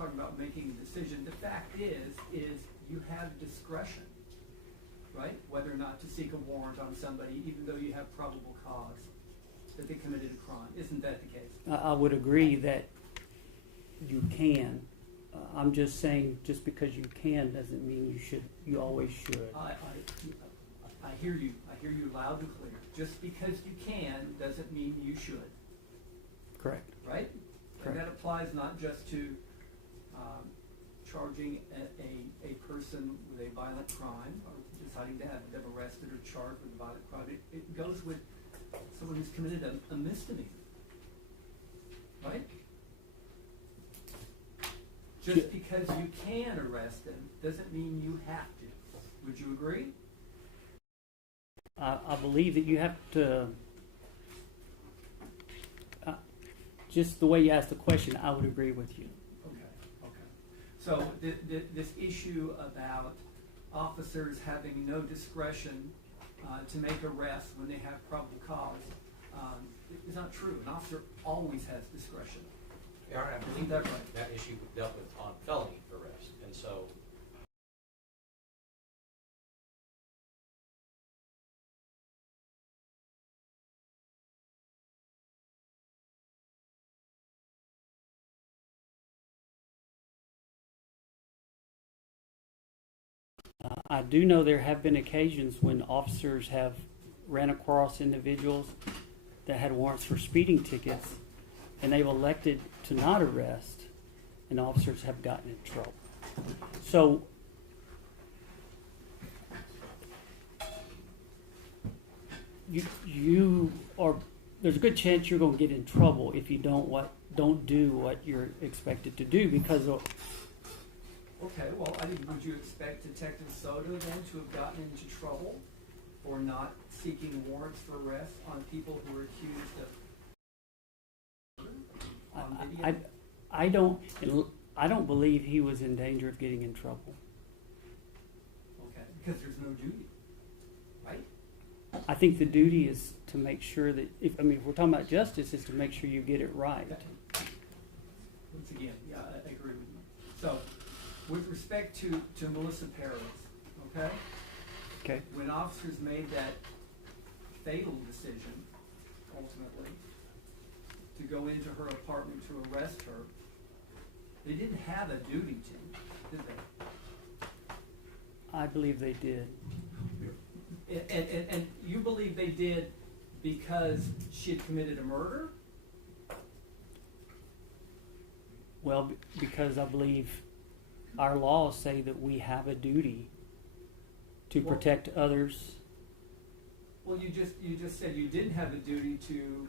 talking about making a decision. The fact is you have discretion, right? Whether or not to seek a warrant on somebody, even though you have probable cause that they committed a crime. Isn't that the case? I would agree that you can. I'm just saying, just because you can doesn't mean you should. You always should. I hear you. I hear you loud and clear. Just because you can doesn't mean you should. Correct. Right? Correct. And that applies not just to charging a person with a violent crime or deciding to have them arrested or charged with a violent crime. It goes with someone who's committed a misdemeanor. Right? Just because you can arrest them doesn't mean you have to. Would you agree? I believe that you have to, just the way you asked the question, I would agree with you. Okay. So this issue about officers having no discretion to make arrests when they have probable cause is not true. An officer always has discretion. Yeah, I believe that issue dealt with on felony arrest, and so I do know there have been occasions when officers have ran across individuals that had warrants for speeding tickets, and they've elected to not arrest, and officers have gotten in trouble. So you are, there's a good chance you're going to get in trouble if you don't do what you're expected to do, because of, Okay, well, would you expect Detective Soto then to have gotten into trouble for not seeking warrants for arrest on people who were accused of on video? I don't believe he was in danger of getting in trouble. Okay, because there's no duty, right? I think the duty is to make sure that, if we're talking about justice, is to make sure you get it right. Once again, yeah, I agree with you. So, with respect to Melissa Perez, Okay. when officers made that fatal decision, ultimately, to go into her apartment to arrest her, they didn't have a duty to, did they? I believe they did. And you believe they did because she had committed a murder? Well, because I believe our laws say that we have a duty to protect others. Well, you just said you didn't have a duty to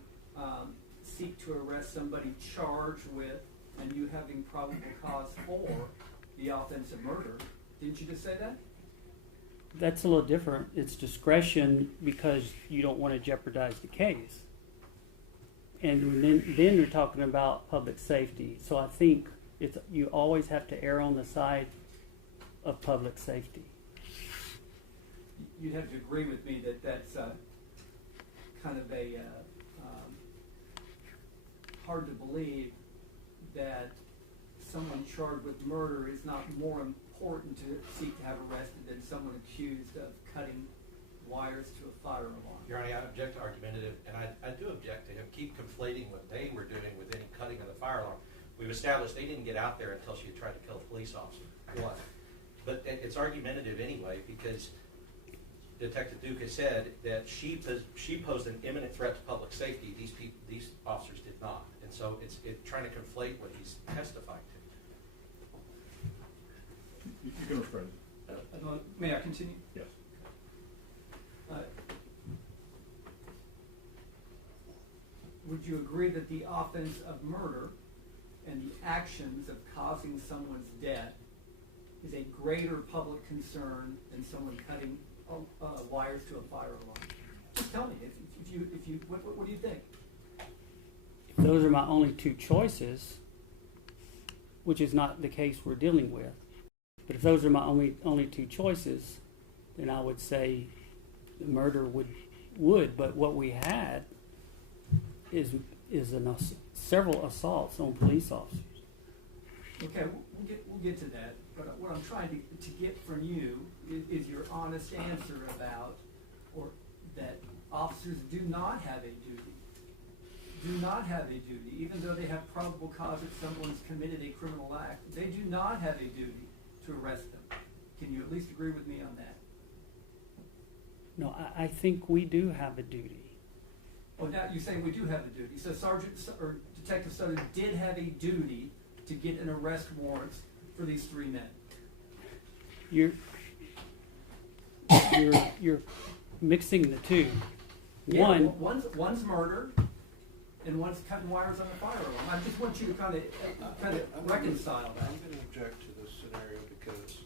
seek to arrest somebody charged with and you having probable cause for the offense of murder. Didn't you just say that? That's a little different. It's discretion because you don't want to jeopardize the case. And then you're talking about public safety. So I think you always have to err on the side of public safety. You'd have to agree with me that that's kind of a hard to believe that someone charged with murder is not more important to seek to have arrested than someone accused of cutting wires to a fire alarm. Your Honor, I object to argumentative, and I do object to him keep conflating what they were doing with any cutting of the fire alarm. We've established they didn't get out there until she had tried to kill a police officer. One. But it's argumentative anyway, because Detective Duke has said that she posed an imminent threat to public safety. These officers did not, and so it's trying to conflate what he's testifying to. You can refer. May I continue? Yes. Would you agree that the offense of murder and the actions of causing someone's death is a greater public concern than someone cutting wires to a fire alarm? Just tell me, what do you think? If those are my only two choices, which is not the case we're dealing with, but if those are my only two choices, then I would say the murder would. But what we had is several assaults on police officers. Okay, we'll get to that, but what I'm trying to get from you is your honest answer about, or that officers do not have a duty. Do not have a duty, even though they have probable cause that someone's committed a criminal act, they do not have a duty to arrest them. Can you at least agree with me on that? No, I think we do have a duty. Oh, now you're saying we do have a duty. So Sergeant or Detective Sutter did have a duty to get an arrest warrant for these three men. You're mixing the two. Yeah, one's murder, and one's cutting wires on the fire alarm. I just want you to kind of reconcile that. I'm going to object to this scenario because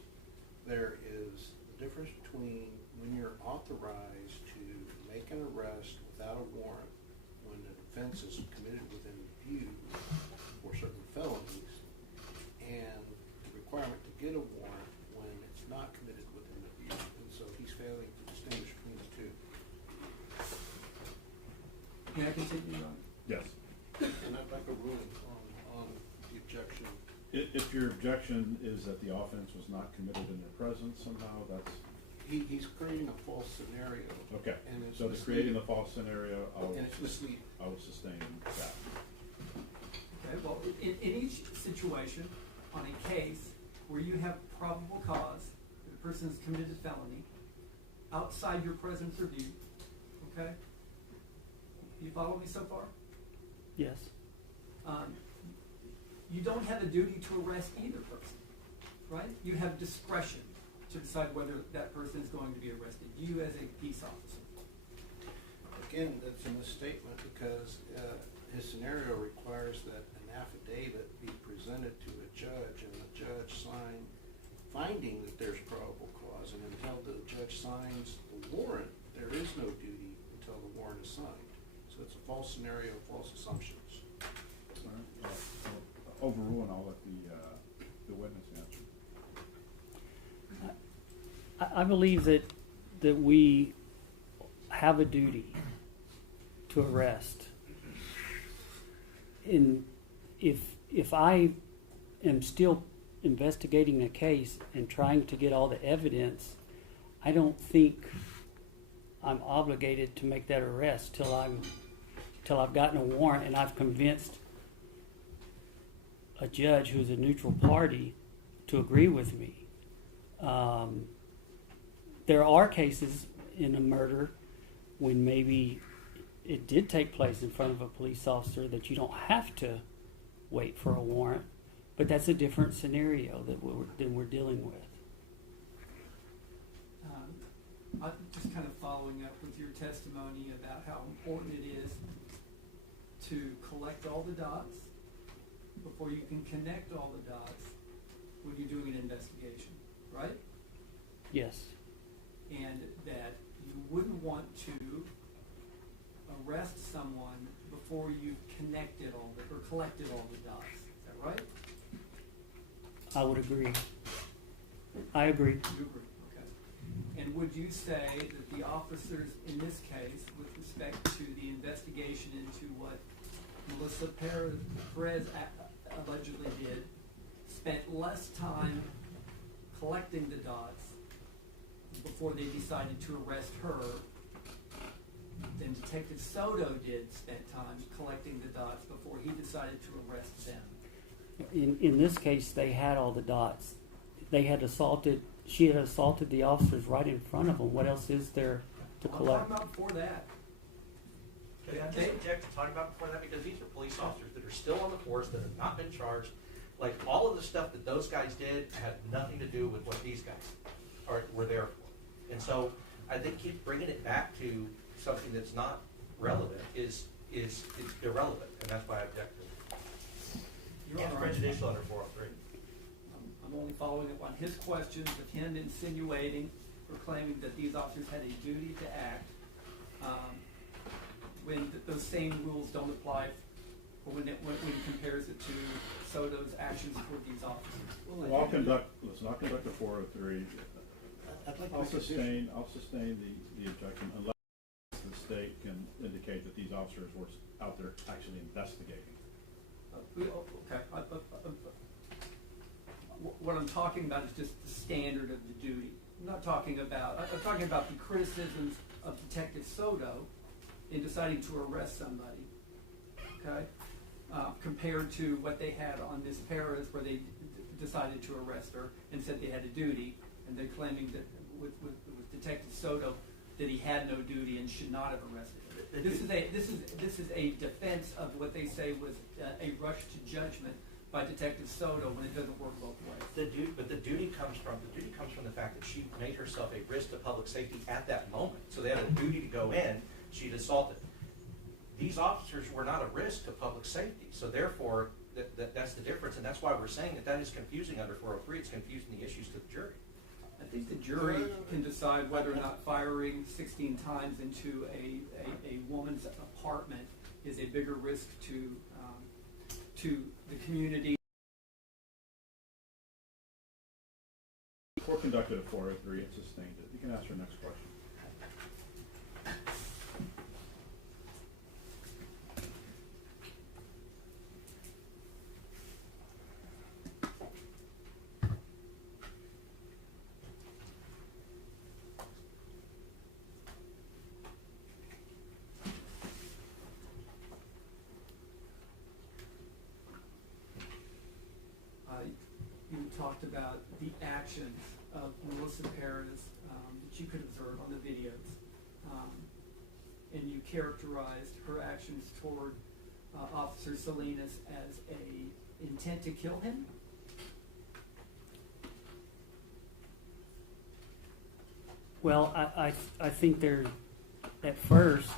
there is the difference between when you're authorized to make an arrest without a warrant, when an offense is committed within view for certain felonies, and the requirement to get a warrant when it's not committed within the view. And so he's failing to distinguish between the two. May I continue on? Yes. And I'd like a ruling on the objection. If your objection is that the offense was not committed in your presence somehow, that's, He's creating a false scenario. okay. And it's So the creating the false scenario, And it's misleading. I will sustain that. Okay, well, in each situation, on a case where you have probable cause that a person has committed a felony outside your presence or view, okay? You follow me so far? Yes. You don't have a duty to arrest either person, right? You have discretion to decide whether that person is going to be arrested, you as a peace officer. Again, that's a misstatement because his scenario requires that an affidavit be presented to a judge and the judge sign finding that there's probable cause. And until the judge signs the warrant, there is no duty until the warrant is signed. So it's a false scenario, false assumptions. All right. I'll overrule and I'll let the witness answer. I believe that we have a duty to arrest. If I am still investigating a case and trying to get all the evidence, I don't think I'm obligated to make that arrest till I've gotten a warrant and I've convinced a judge who's a neutral party to agree with me. There are cases in a murder when maybe it did take place in front of a police officer that you don't have to wait for a warrant, but that's a different scenario than we're dealing with. I'm just kind of following up with your testimony about how important it is to collect all the dots before you can connect all the dots when you're doing an investigation, right? Yes. And that you wouldn't want to arrest someone before you've connected all the, or collected all the dots. Is that right? I would agree. I agree. You agree, okay. And would you say that the officers in this case, with respect to the investigation into what Melissa Perez allegedly did, spent less time collecting the dots before they decided to arrest her than Detective Soto did spend time collecting the dots before he decided to arrest them? In this case, they had all the dots. She had assaulted the officers right in front of them. What else is there to I'm collect? talking about before that. Okay, I just object to talking about before that because these are police officers that are still on the force that have not been charged. Like all of the stuff that those guys did had nothing to do with what these guys were there for. And so I think keep bringing it back to something that's not relevant is irrelevant, and that's why I object to it. Your It's Honor, prejudicial under 403. I'm only following up on his questions of him insinuating or claiming that these officers had a duty to act when those same rules don't apply when he compares it to Soto's actions toward these officers. Well, I'll conduct a 403. I'd like I'll to sustain the objection unless the state can indicate that these officers were out there actually investigating. Okay. what I'm talking about is just the standard of the duty. I'm talking about the criticisms of Detective Soto in deciding to arrest somebody, okay? Compared to what they had on Miss Perez, where they decided to arrest her and said they had a duty, and they're claiming that with Detective Soto that he had no duty and should not have arrested her. This is a defense of what they say was a rush to judgment by Detective Soto when it doesn't work both ways. But the duty comes from the fact that she made herself a risk to public safety at that moment. So they had a duty to go in. She'd assaulted. These officers were not a risk to public safety. So therefore, that's the difference, and that's why we're saying that is confusing under 403. It's confusing the issues to the jury. I think the jury can decide whether or not firing 16 times into a woman's apartment is a bigger risk to the community. Court conducted a 403, it sustained it. You can ask your next question. You talked about the actions of Melissa Perez that you could observe on the videos, and you characterized her actions toward Officer Salinas as a intent to kill him. Well, I think there, at first,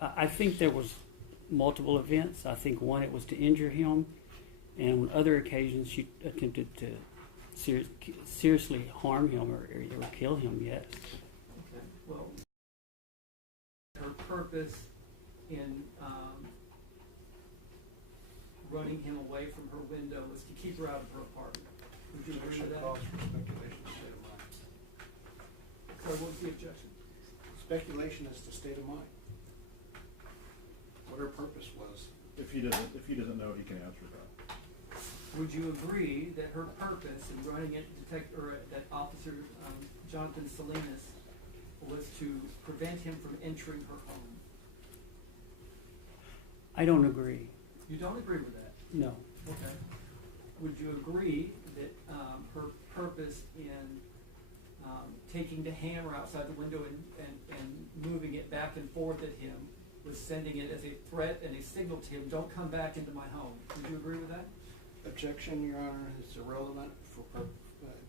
I think there was multiple events. I think one, it was to injure him, and on other occasions she attempted to seriously harm him or kill him, yes. Okay, well, her purpose in running him away from her window was to keep her out of her apartment. Would you agree with that? Calls for speculation, state of mind. So what was the objection? Speculation is the state of mind. What her purpose was. If he doesn't know, he can answer that. Would you agree that her purpose in running it, that Officer Jonathan Salinas was to prevent him from entering her home? I don't agree. You don't agree with that? No. Okay. Would you agree that her purpose in taking the hammer outside the window and moving it back and forth at him was sending it as a threat and a signal to him, don't come back into my home? Would you agree with that? Objection, Your Honor, is irrelevant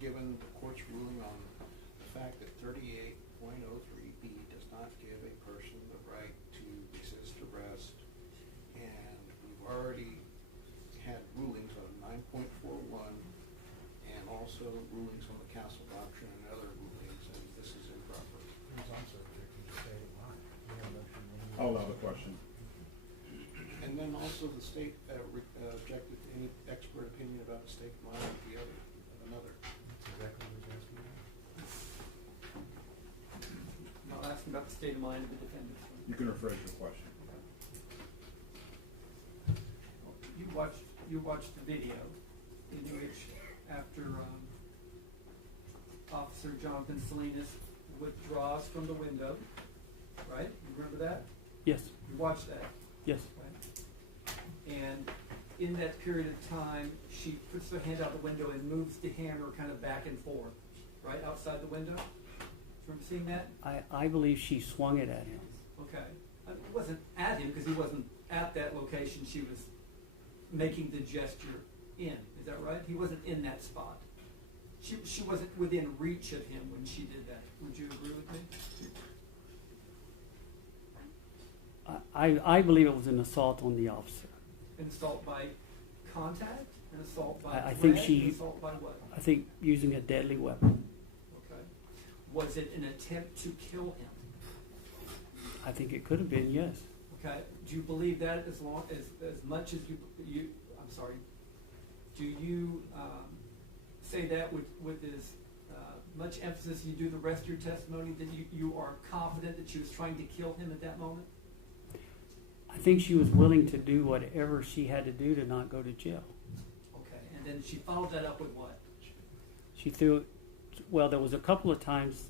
given the court's ruling on the fact that 38.03b does not give a person the right to resist arrest, and we've already had rulings on 9.41 and also rulings on the Castle Doctrine and other rulings, and this is improper. He's also objecting to state of mind. I'll allow the question. And then also the state objected to any expert opinion about the state of mind of the other, of another. That's exactly what he's asking now. I'm not asking about the state of mind of the defendant. You can rephrase your question. You watched the video in which after Officer Jonathan Salinas withdraws from the window, right? You remember that? Yes. You watched that? Yes. Right? And in that period of time, she puts her hand out the window and moves the hammer kind of back and forth, right, outside the window? Remember seeing that? I believe she swung it at him. Okay. It wasn't at him because he wasn't at that location she was making the gesture in. Is that right? He wasn't in that spot. She wasn't within reach of him when she did that. Would you agree with me? I believe it was an assault on the officer. An assault by contact? An assault by I threat? think she- An assault by what? I think using a deadly weapon. Okay. Was it an attempt to kill him? I think it could have been, yes. Okay. Do you believe that as much as you I'm sorry. Do you say that with as much emphasis you do the rest of your testimony, that you are confident that she was trying to kill him at that moment? I think she was willing to do whatever she had to do to not go to jail. Okay. And then she followed that up with what? She threw, well, there was a couple of times,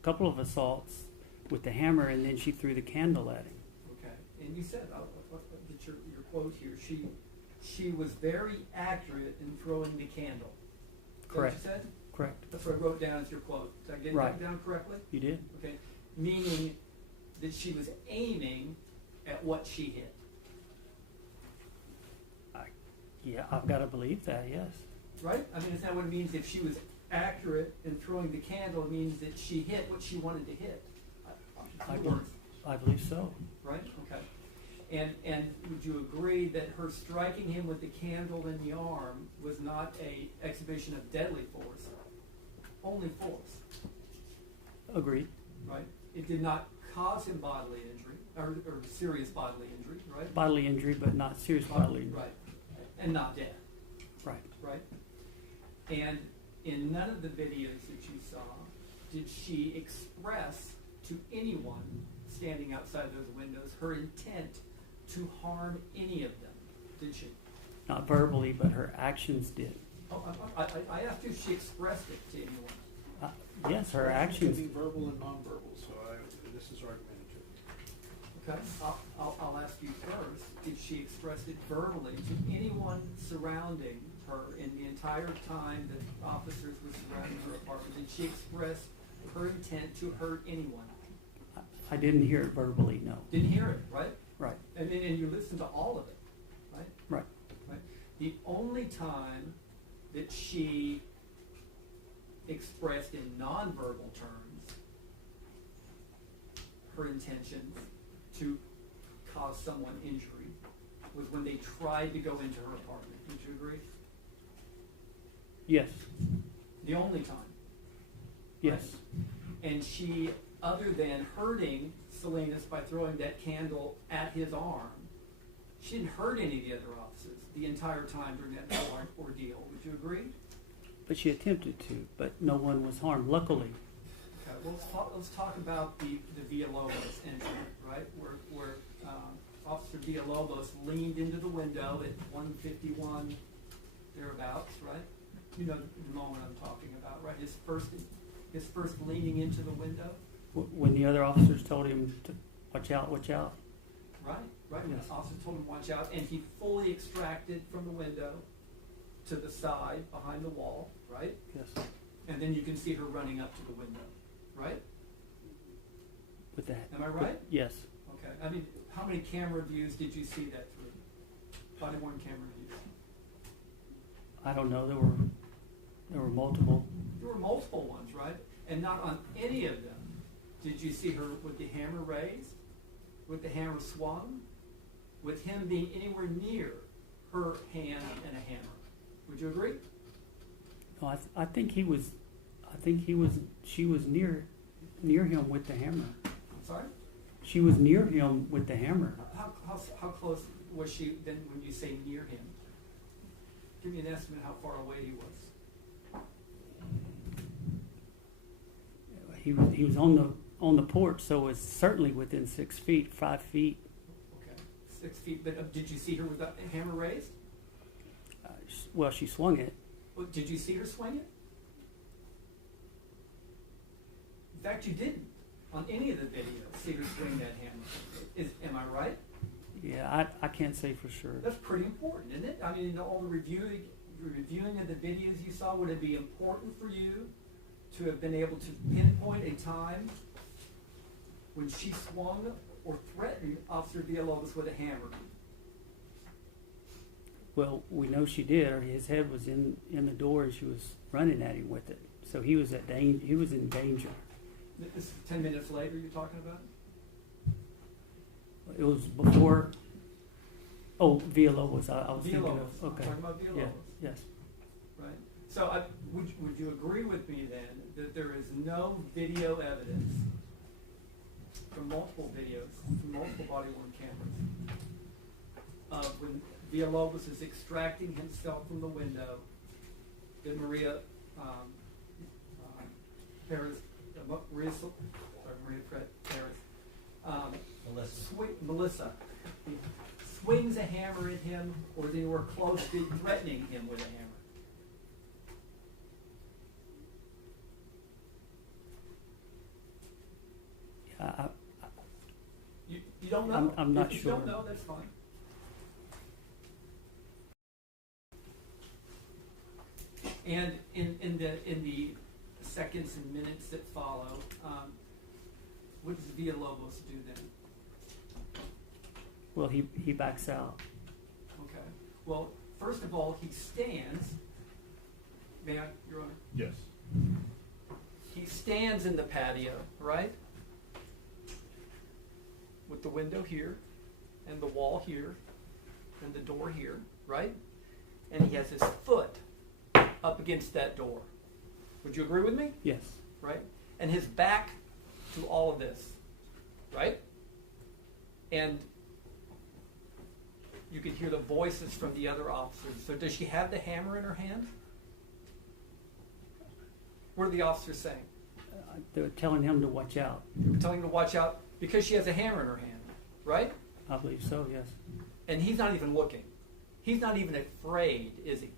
a couple of assaults with the hammer, and then she threw the candle at him. Okay, and you said, get your quote here, she was very accurate in throwing the candle. Is that what Correct. you said? Correct. That's what I wrote down as your quote. Did I get Right. that down correctly? You did? Okay, meaning that she was aiming at what she hit. Yeah, I've got to believe that, yes. Right? I mean, is that what it means? If she was accurate in throwing the candle, it means that she hit what she wanted to hit. I believe so. Right? Okay. And would you agree that her striking him with the candle in the arm was not a exhibition of deadly force, only force? Agreed. Right? It did not cause him bodily injury or serious bodily injury, right? Bodily injury, but not serious bodily injury. Right. And not death. Right. Right? And in none of the videos that you saw did she express to anyone standing outside those windows her intent to harm any of them, did she? Not verbally, but her actions did. Oh, I asked you if she expressed it to anyone. Yes, her Expression can actions. be verbal and nonverbal, so this is argumentative. Okay, I'll ask you first. Did she express it verbally to anyone surrounding her in the entire time that officers were surrounding her apartment? Did she express her intent to hurt anyone? I didn't hear it verbally, no. Didn't hear it, right? Right. And you listened to all of it, right? Right. Right. The only time that she expressed in nonverbal terms her intentions to cause someone injury was when they tried to go into her apartment. Would you agree? Yes. The only time. Yes. And she, other than hurting Salinas by throwing that candle at his arm, she didn't hurt any of the other officers the entire time during that whole ordeal. Would you agree? But she attempted to, but no one was harmed, luckily. Okay, well, let's talk about the Villalobos incident, right? Where Officer Villalobos leaned into the window at 151 thereabouts, right? You know the moment I'm talking about, right? His first leaning into the window. When the other officers told him to watch out, watch out. Right. Yes. The officer told him to watch out, and he fully extracted from the window to the side behind the wall, right? Yes. And then you can see her running up to the window, right? With that. Am I right? Yes. Okay. I mean, how many camera views did you see that through? 21 camera views. I don't know. There were multiple. There were multiple ones, right? And not on any of them did you see her with the hammer raised, with the hammer swung, with him being anywhere near her hand and a hammer. Would you agree? No, I think he was. She was near him with the hammer. I'm sorry? She was near him with the hammer. How close was she then when you say near him? Give me an estimate how far away he was. He was on the porch, so it was certainly within 6 feet, 5 feet. Okay, 6 feet. But did you see her with the hammer raised? Well, she swung it. Well, did you see her swing it? In fact, you didn't on any of the videos see her swing that hammer. Am I right? Yeah, I can't say for sure. That's pretty important, isn't it? I mean, in all the reviewing of the videos you saw, would it be important for you to have been able to pinpoint a time when she swung or threatened Officer Villalobos with a hammer? Well, we know she did. His head was in the door, and she was running at him with it. So he was he was in danger. This is 10 minutes later you're talking about? It was before. Oh, Villalobos. I was thinking Villalobos. of. Okay. I'm talking about Villalobos. Yeah. Yes. Right. So would you agree with me then that there is no video evidence from multiple videos, from multiple body-worn cameras, of when Villalobos is extracting himself from the window, then Maria Perez, Melissa swings a hammer at him, or they were close to threatening him with a hammer. don't know. I'm not If you sure. don't know, that's fine. And in the seconds and minutes that follow, what does Villalobos do then? Well, he backs out. Okay. Well, first of all, he stands. May I, Your Honor? Yes. He stands in the patio, right? With the window here, and the wall here, and the door here, right? And he has his foot up against that door. Would you agree with me? Yes. Right? And his back to all of this, right? And you can hear the voices from the other officers. So does she have the hammer in her hand? What are the officers saying? They were telling him to watch out. They were telling him to watch out because she has a hammer in her hand, right? I believe so, yes. And he's not even looking. He's not even afraid, is he?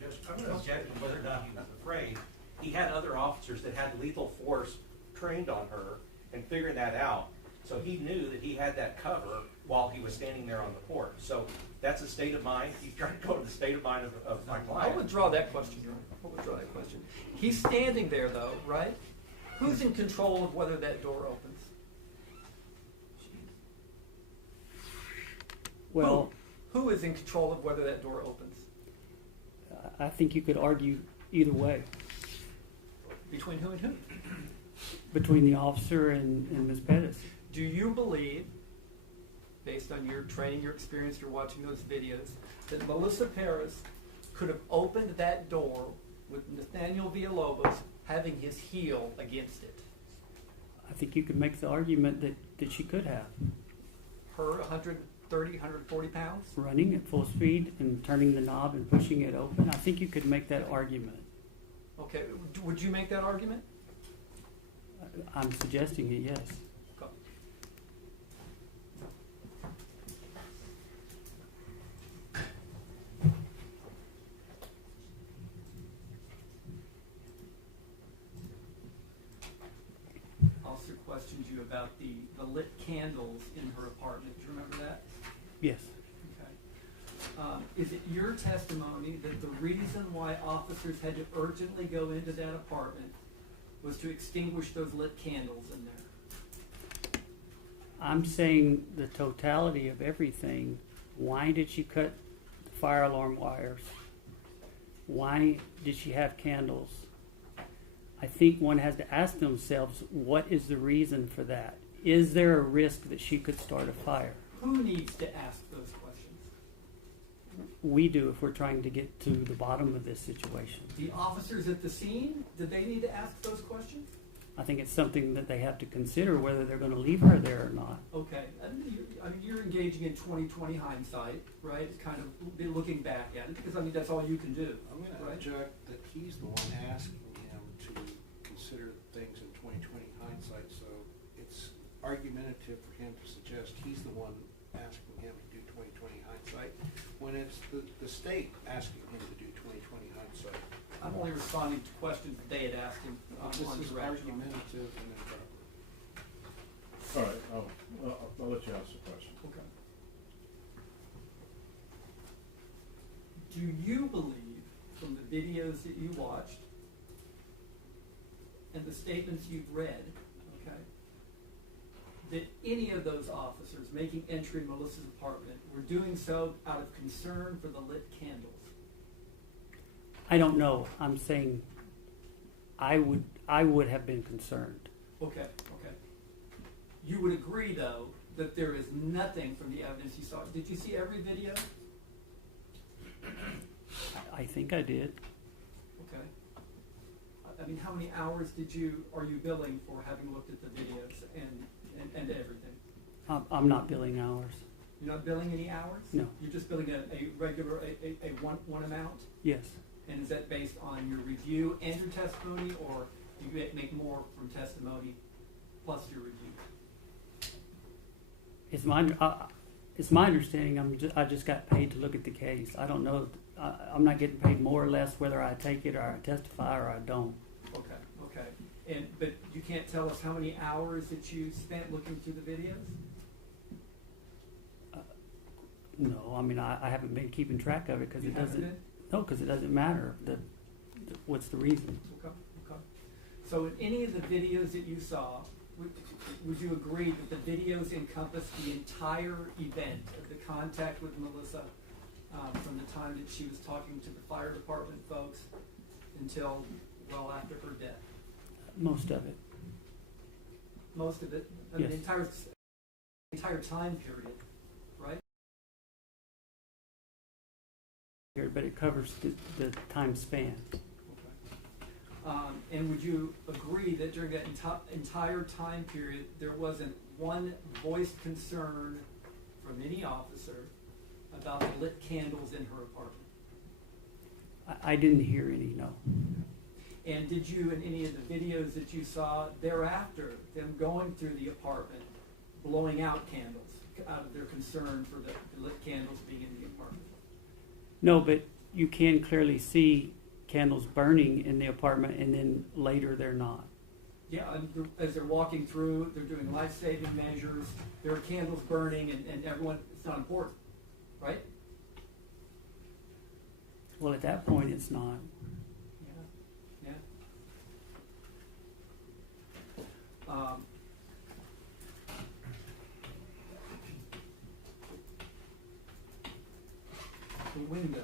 Judge, I'm going to object to whether or not he was afraid. He had other officers that had lethal force trained on her and figuring that out. So he knew that he had that cover while he was standing there on the porch. So that's a state of mind. He's trying to go to the state of mind of my I'll client. withdraw that question, Your Honor. I'll withdraw that question. He's standing there, though, right? Who's in control of whether that door opens? Well, Who is in control of whether that door opens? I think you could argue either way Between who and who? between the officer and Ms. Pettis. Do you believe, based on your training, your experience, you're watching those videos, that Melissa Perez could have opened that door with Nathaniel Villalobos having his heel against it? I think you could make the argument that she could have. Her 130, 140 pounds? Running at full speed and turning the knob and pushing it open, I think you could make that argument. Okay, would you make that argument? I'm suggesting it, yes. Go. Officer questioned you about the lit candles in her apartment. Do you remember that? Yes. Okay. Is it your testimony that the reason why officers had to urgently go into that apartment was to extinguish those lit candles in there? I'm saying the totality of everything. Why did she cut the fire alarm wires? Why did she have candles? I think one has to ask themselves, what is the reason for that? Is there a risk that she could start a fire? Who needs to ask those questions? We do if we're trying to get to the bottom of this situation. The officers at the scene, did they need to ask those questions? I think it's something that they have to consider whether they're going to leave her there or not. Okay, you're engaging in 20/20 hindsight, right? It's kind of be looking back at it, because I mean, that's all you can do. I'm going to right? object that he's the one asking him to consider things in 20/20 hindsight, so it's argumentative for him to suggest he's the one asking him to do 20/20 hindsight, when it's the state asking him to do 20/20 hindsight. I'm only responding to questions that they had asked him on This is direction. argumentative and improper. All right, I'll let you ask the question. Okay. Do you believe, from the videos that you watched and the statements you've read, okay, that any of those officers making entry in Melissa's apartment were doing so out of concern for the lit candles? I don't know. I'm saying I would have been concerned. Okay, okay. You would agree, though, that there is nothing from the evidence you saw. Did you see every video? I think I did. Okay. I mean, how many hours are you billing for having looked at the videos and everything? I'm not billing hours. You're not billing any hours? No. You're just billing a regular, a one amount? Yes. And is that based on your review and your testimony, or you make more from testimony plus your review? It's my understanding. I just got paid to look at the case. I don't know. I'm not getting paid more or less whether I take it or I testify or I don't. Okay, okay. But you can't tell us how many hours that you spent looking through the videos? No, I mean, I haven't been keeping track of it because You it haven't doesn't, been? no, because it doesn't matter. What's the reason? Okay, okay. So in any of the videos that you saw, would you agree that the videos encompass the entire event of the contact with Melissa from the time that she was talking to the fire department folks until well after her death? Most of it. Most of it? I mean, Yes. the entire time period, right? But it covers the time span. Okay. And would you agree that during that entire time period, there wasn't one voiced concern from any officer about the lit candles in her apartment? I didn't hear any, no. And did you, in any of the videos that you saw thereafter, them going through the apartment, blowing out candles out of their concern for the lit candles being in the apartment? No, but you can clearly see candles burning in the apartment, and then later they're not. Yeah, and as they're walking through, they're doing life-saving measures, there are candles burning, and everyone, it's not important, right? Well, at that point, it's not. Yeah, yeah. The window,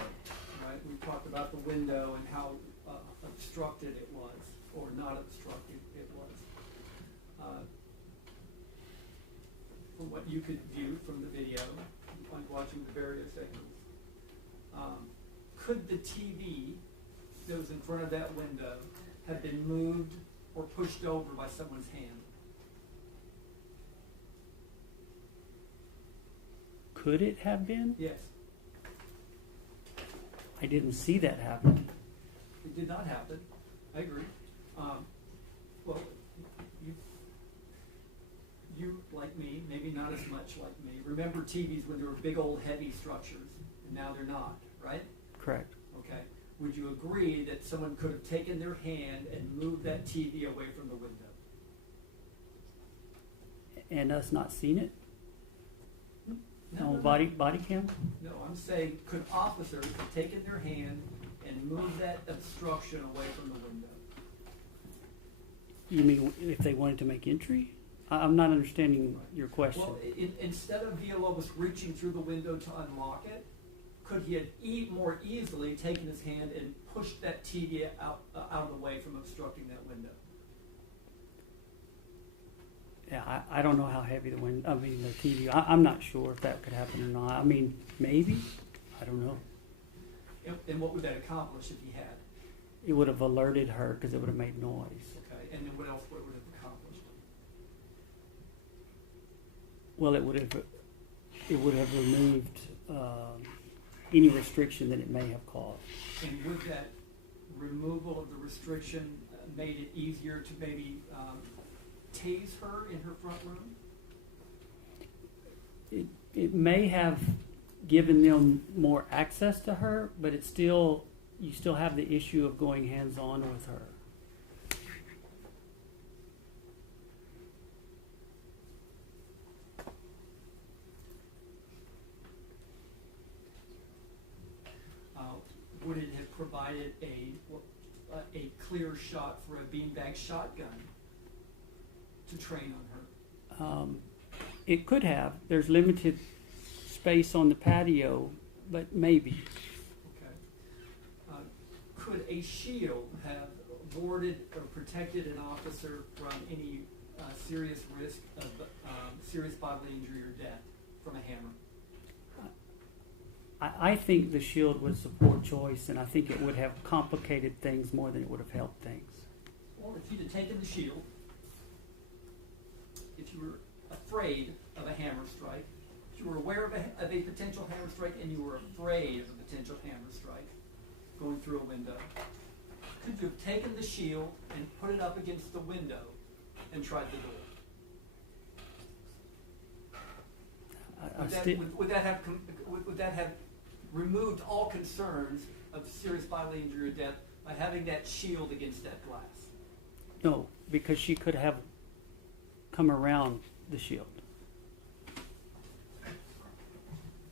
right? We talked about the window and how obstructed it was, or not obstructed it was. From what you could view from the video, on watching the various angles, could the TV that was in front of that window have been moved or pushed over by someone's hand? Could it have been? Yes. I didn't see that happen. It did not happen. I agree. Well, you, like me, maybe not as much like me, remember TVs when they were big old heavy structures, and now they're not, right? Correct. Okay. Would you agree that someone could have taken their hand and moved that TV away from the window? And us not seen it? No, No. body cam? No, I'm saying, could officers have taken their hand and moved that obstruction away from the window? You mean if they wanted to make entry? I'm not understanding your question. Well, instead of Villalobos reaching through the window to unlock it, could he have more easily taken his hand and pushed that TV out of the way from obstructing that window? Yeah, I don't know how heavy the TV. I'm not sure if that could happen or not. I mean, maybe. I don't know. And what would that accomplish if he had? It would have alerted her because it would have made noise. Okay, and then what else would it have accomplished? Well, it would have removed any restriction that it may have caused. And would that removal of the restriction made it easier to maybe tase her in her front room? It may have given them more access to her, but you still have the issue of going hands-on with her. Would it have provided a clear shot for a beanbag shotgun to train on her? It could have. There's limited space on the patio, but maybe. Okay. Could a shield have warded or protected an officer from any serious risk of serious bodily injury or death from a hammer? I think the shield was a poor choice, and I think it would have complicated things more than it would have helped things. Well, if you'd have taken the shield, if you were afraid of a hammer strike, if you were aware of a potential hammer strike and you were afraid of a potential hammer strike going through a window, could you have taken the shield and put it up against the window and tried the door? Would that have removed all concerns of serious bodily injury or death by having that shield against that glass? No, because she could have come around the shield.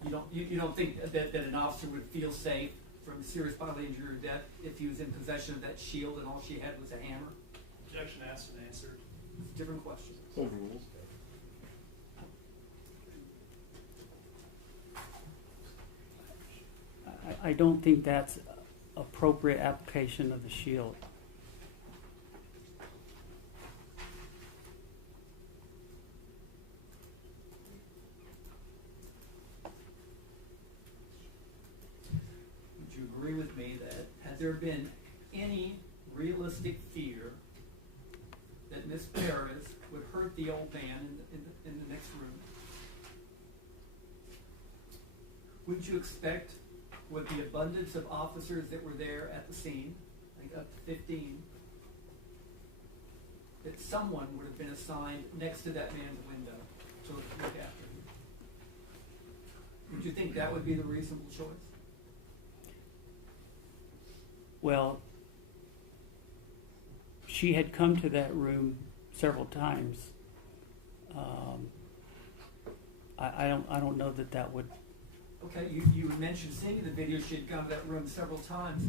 You don't think that an officer would feel safe from serious bodily injury or death if he was in possession of that shield and all she had was a hammer? Objection asked and answered. It's a different question. Overruled. I don't think that's appropriate application of the shield. Would you agree with me that had there been any realistic fear that Miss Perez would hurt the old man in the next room, would you expect, with the abundance of officers that were there at the scene, I think up to 15, that someone would have been assigned next to that man's window to look after him? Would you think that would be the reasonable choice? Well, she had come to that room several times. I don't know that would. Okay, you mentioned seeing in the video she had gone to that room several times.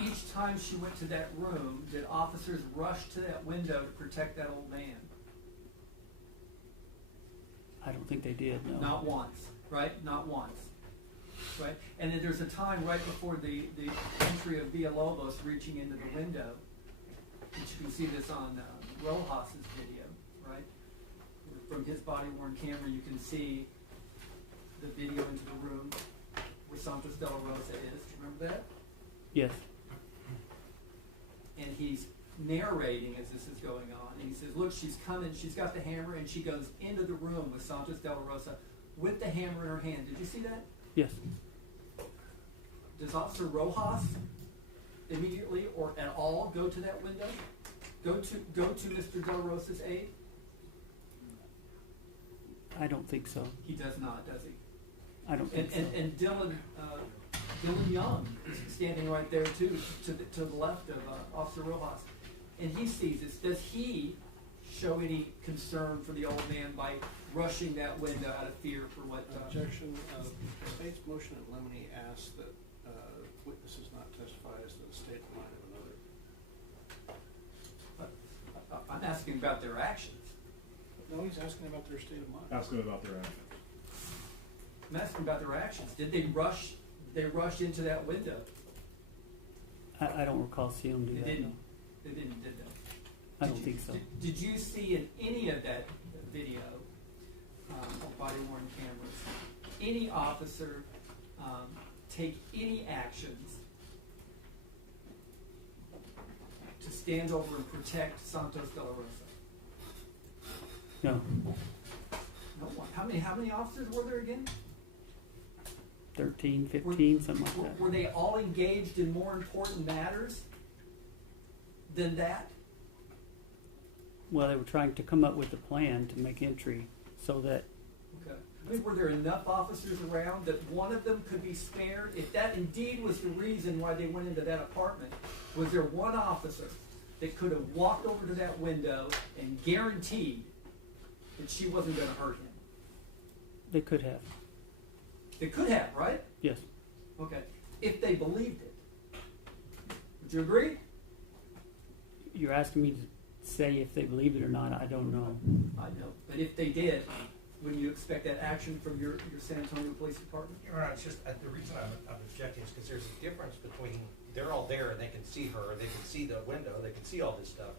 Each time she went to that room, did officers rush to that window to protect that old man? I don't think they did. No. Not once, right? Not once, right? And then there's a time right before the entry of Villalobos reaching into the window, and you can see this on Rojas's video, right? From his body-worn camera, you can see the video into the room where Santos de la Rosa is. Do you remember that? Yes. And he's narrating as this is going on. And he says, look, she's coming, she's got the hammer, and she goes into the room with Santos de la Rosa with the hammer in her hand. Did you see that? Yes. Does Officer Rojas immediately or at all go to that window? Go to Mr. de la Rosa's aid? I don't think so. He does not, does he? I don't think so. And Dylan Young is standing right there too, to the left of Officer Rojas, and he sees this. Does he show any concern for the old man by rushing that window out of fear for what? Objection. The state's motion in limine asks that witnesses not testify as to the state of mind of another. I'm asking about their actions. No, he's asking about their state of mind. Asking about their actions. I'm asking about their actions. Did they rush? They rushed into that window. I don't recall seeing them do They that. didn't. No. They didn't. Did they? I don't think so. Did you see in any of that video, of body-worn cameras, any officer take any actions to stand over and protect Santos de la Rosa? No. No one. How many officers were there again? 13, 15, something like that. Were they all engaged in more important matters than that? Well, they were trying to come up with a plan to make entry so that. Okay. I mean, were there enough officers around that one of them could be spared? If that indeed was the reason why they went into that apartment, was there one officer that could have walked over to that window and guaranteed that she wasn't going to hurt him? They could have. They could have, right? Yes. Okay. If they believed it. Would you agree? You're asking me to say if they believe it or not. I don't know. I know. But if they did, wouldn't you expect that action from your San Antonio Police Department? You're right. It's just the reason I'm objecting is because there's a difference between they're all there and they can see her, they can see the window, they can see all this stuff.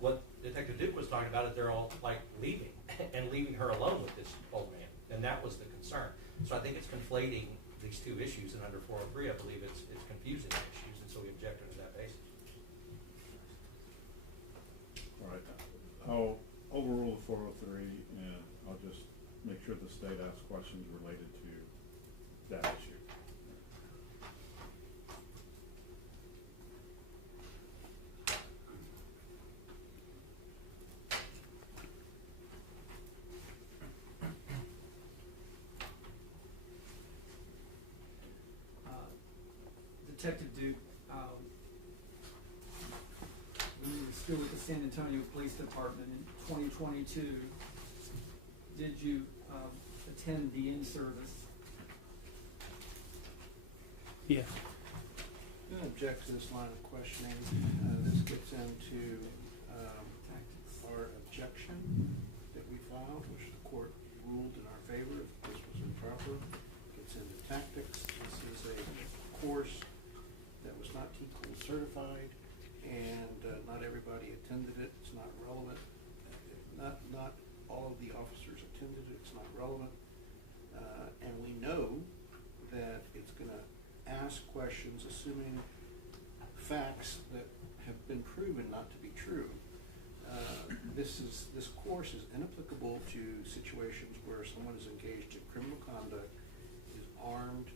What Detective Duke was talking about is they're all like leaving and leaving her alone with this old man, and that was the concern. So I think it's conflating these two issues, and under 403, I believe it's confusing issues, and so we object under that basis. All right. I'll overrule the 403, and I'll just make sure the state asks questions related to that issue. Detective Duke, when you were still with the San Antonio Police Department in 2022, did you attend the in-service Yes. I'm gonna object to this line of questioning. This gets into our objection that we filed, which the court ruled in our favor if this was improper. Gets into tactics. This is a course that was not TCOL certified, and not everybody attended it. It's not relevant. Not all of the officers attended it. It's not relevant. And we know that it's gonna ask questions assuming facts that have been proven not to be true. This course is inapplicable to situations where someone is engaged in criminal conduct, is armed,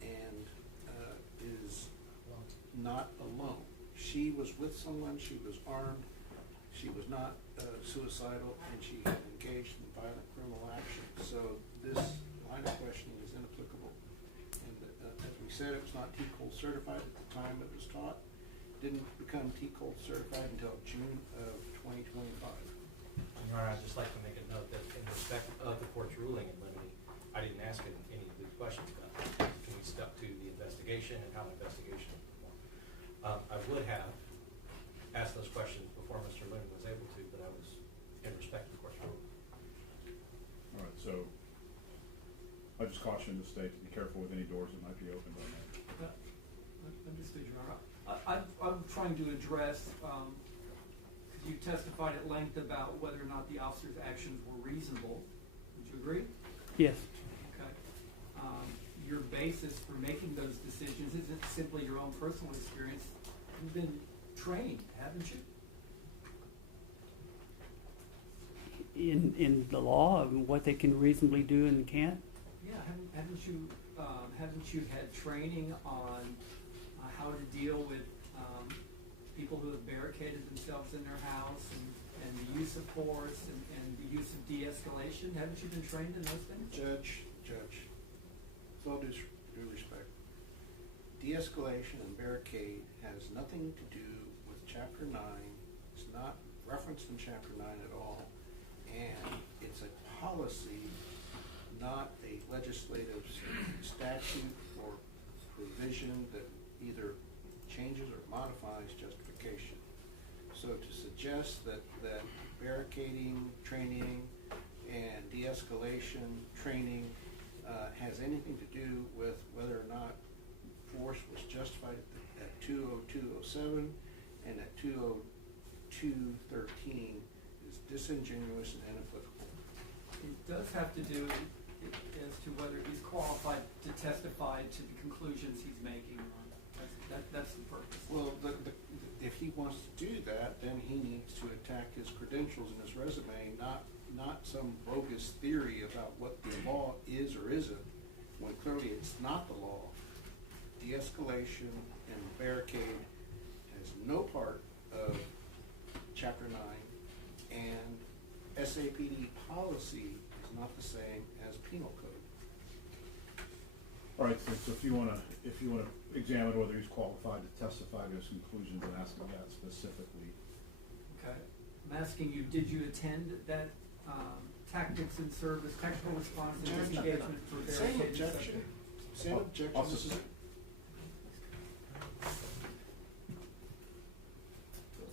and is not alone. She was with someone, she was armed, she was not suicidal, and she had engaged in violent criminal action. So this line of questioning is inapplicable. And as we said, it was not TCOL certified at the time it was taught. Didn't become TCOL certified until June of 2025. Your Honor, I'd just like to make a note that in respect of the court's ruling in limine, I didn't ask any of these questions about it. We stuck to the investigation and how the investigation was performed. I would have asked those questions before Mr. Lynn was able to, but I was in respect of the court's ruling. All right, so I just caution the state to be careful with any doors that might be opened on that. Understood, Your Honor. I'm trying to address, because you testified at length about whether or not the officer's actions were reasonable. Would you agree? Yes. Okay. Your basis for making those decisions isn't simply your own personal experience. You've been trained, haven't you? In the law of what they can reasonably do and can't. Yeah, haven't you had training on how to deal with people who have barricaded themselves in their house and the use of force and the use of de-escalation? Haven't you been trained in those things? Judge, with all due respect, de-escalation and barricade has nothing to do with Chapter 9. It's not referenced in Chapter 9 at all. And it's a policy, not a legislative statute or provision that either changes or modifies justification. So to suggest that barricading training and de-escalation training has anything to do with whether or not force was justified at 20207 and at 20213 is disingenuous and inapplicable. It does have to do as to whether he's qualified to testify to the conclusions he's making. That's the purpose. Well, if he wants to do that, then he needs to attack his credentials and his resume, not some bogus theory about what the law is or isn't, when clearly it's not the law. De-escalation and barricade has no part of Chapter 9, and SAPD policy is not the same as penal code. All right, so if you wanna examine whether he's qualified to testify to his conclusions and asking that specifically. Okay. I'm asking you, did you attend that tactics and service, tactical response and disengagement for Same barricades? objection. Same objection. I'll This is-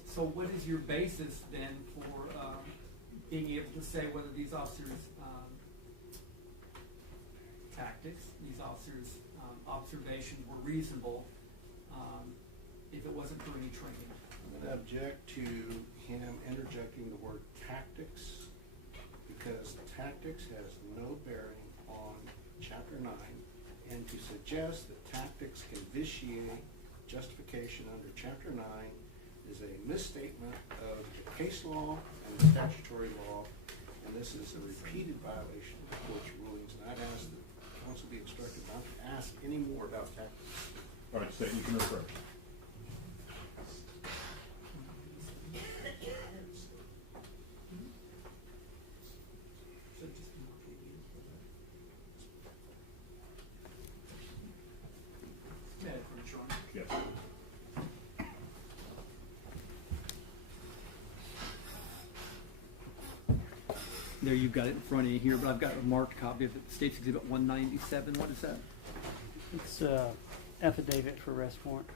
So what is your basis then for being able to say whether these officers' tactics, these officers' observations were reasonable if it wasn't for any training? I'm going to object to him interjecting the word tactics, because tactics has no bearing on Chapter 9, and to suggest that tactics can vitiate justification under Chapter 9 is a misstatement of the case law and the statutory law, and this is a repeated violation of the court's rulings, and I'd ask that counsel be instructed not to ask any more about tactics. All right, state, you can refer. Yes. There, you've got it in front of you here, but I've got a marked copy of it. State's Exhibit 197. What is that? It's affidavit for arrest warrant.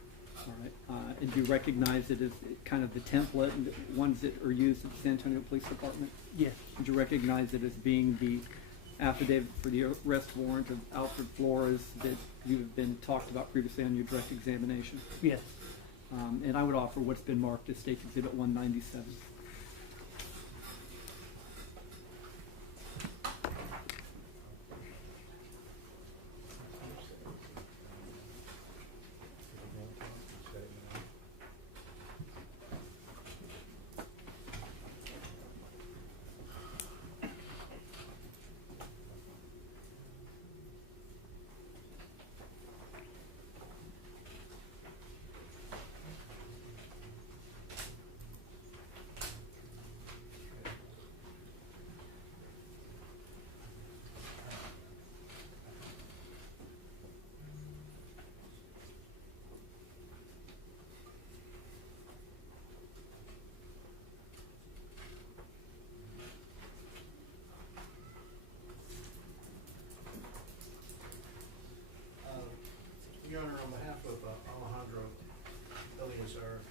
All right. And do you recognize it as kind of the template, ones that are used at the San Antonio Police Department? Yes. Would you recognize it as being the affidavit for the arrest warrant of Alfred Flores that you have been talked about previously on your direct examination? Yes. And I would offer what's been marked as State Exhibit 197. Your Honor, on behalf of Alejandro Eleazar,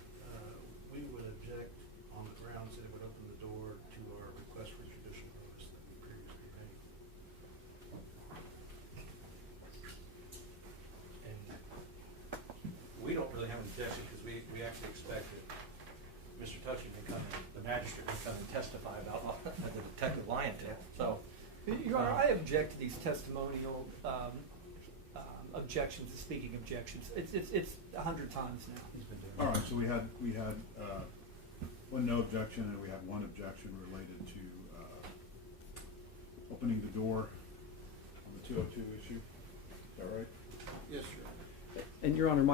we would object on the grounds that it would open the door to our request for judicial notice that we previously made. And we don't really have an objection because we actually expect that Mr. Touchy can come, the magistrate can come and testify about the detective lying to him. So, Your Honor, I object to these testimonial objections, the speaking objections. It's 100 times now. He's been doing All right, that. so we had one no objection, and we had one objection related to opening the door on the 202 issue. Is that right? Yes, Your Honor. And Your Honor,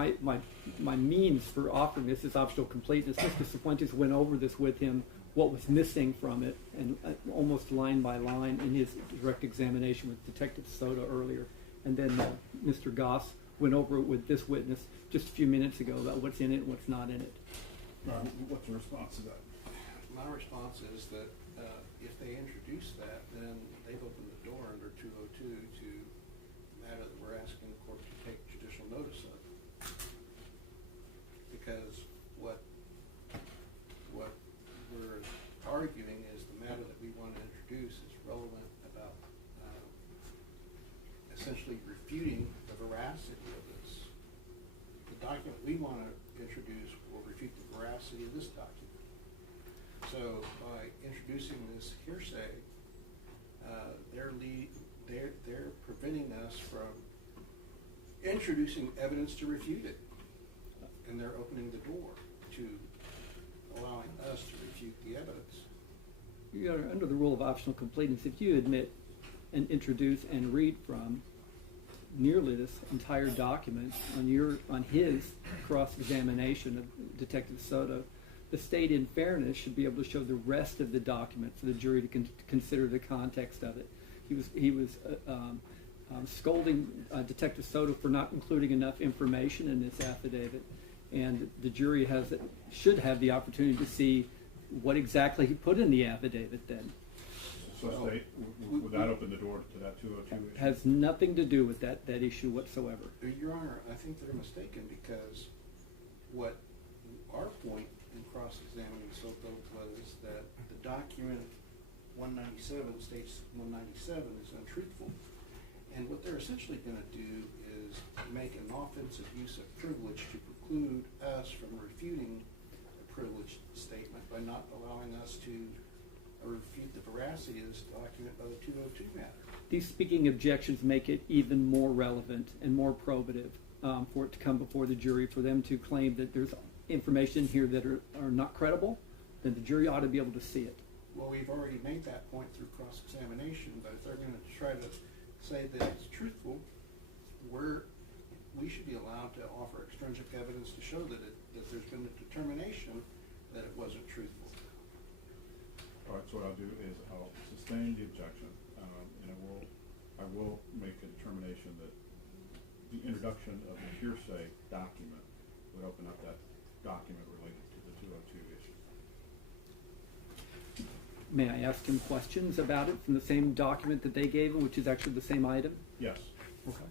my means for offering this is optional completeness. Mr. Cifuentes went over this with him, what was missing from it, and almost line by line in his direct examination with Detective Soto earlier. And then Mr. Goss went over it with this witness just a few minutes ago about what's in it and what's not in it. What's the response to that? My response is that if they introduce that, then they've opened the door under 202 to the matter that we're asking the court to take judicial notice of. Because what we're arguing is the matter that we want to introduce is relevant about essentially refuting the veracity of this. The document we want to introduce will refute the veracity of this document. So by introducing this hearsay, they're preventing us from introducing evidence to refute it. And they're opening the door to allowing us to refute the evidence. Your Honor, under the rule of optional completeness, if you admit and introduce and read from nearly this entire document on his cross-examination of Detective Soto, the state, in fairness, should be able to show the rest of the document for the jury to consider the context of it. He was scolding Detective Soto for not including enough information in this affidavit, and the jury should have the opportunity to see what exactly he put in the affidavit then. So state, would that open the door to that 202 issue? Has nothing to do with that issue whatsoever. Your Honor, I think they're mistaken because what our point in cross-examining Soto was that the document 197 states 197 is untruthful. And what they're essentially going to do is make an offensive use of privilege to preclude us from refuting a privileged statement by not allowing us to refute the veracity of this document by the 202 matter. These speaking objections make it even more relevant and more probative for it to come before the jury, for them to claim that there's information here that are not credible, then the jury ought to be able to see it. Well, we've already made that point through cross-examination, but if they're going to try to say that it's truthful, we should be allowed to offer extrinsic evidence to show that there's been a determination that it wasn't truthful. All right, so what I'll do is I'll sustain the objection, and I will make a determination that the introduction of the hearsay document would open up that document related to the 202 issue. May I ask him questions about it from the same document that they gave him, which is actually the same item? Yes. Okay.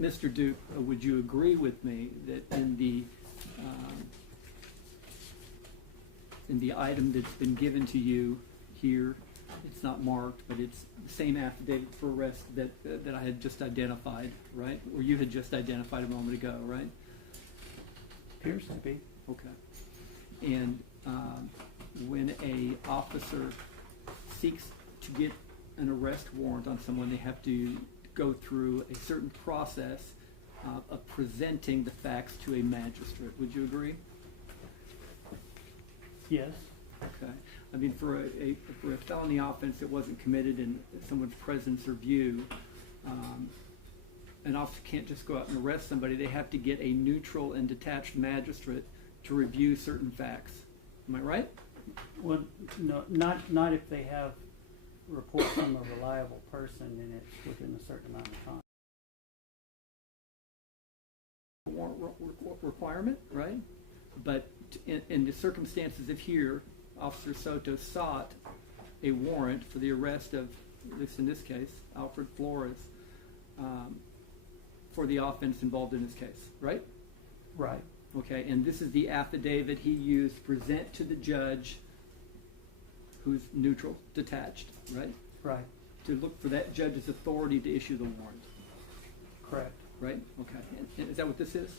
Mr. Duke, would you agree with me that in the item that's been given to you here, it's not marked, but it's the same affidavit for arrest that I had just identified, right? Or you had just identified a moment ago, right? Appears to be. Okay. And when a officer seeks to get an arrest warrant on someone, they have to go through a certain process of presenting the facts to a magistrate. Would you agree? Yes. Okay. I mean, for a felony offense that wasn't committed in someone's presence or view, an officer can't just go out and arrest somebody. They have to get a neutral and detached magistrate to review certain facts. Am I right? Well, no, not if they have report from a reliable person and it's within a certain amount of time. Warrant requirement, right? But in the circumstances of here, Officer Soto sought a warrant for the arrest of, at least in this case, Alfred Flores, for the offense involved in this case, right? Right. Okay, and this is the affidavit he used to present to the judge, who's neutral, detached, right? Right. To look for that judge's authority to issue the warrant, Correct. right? Okay, and is that what this is?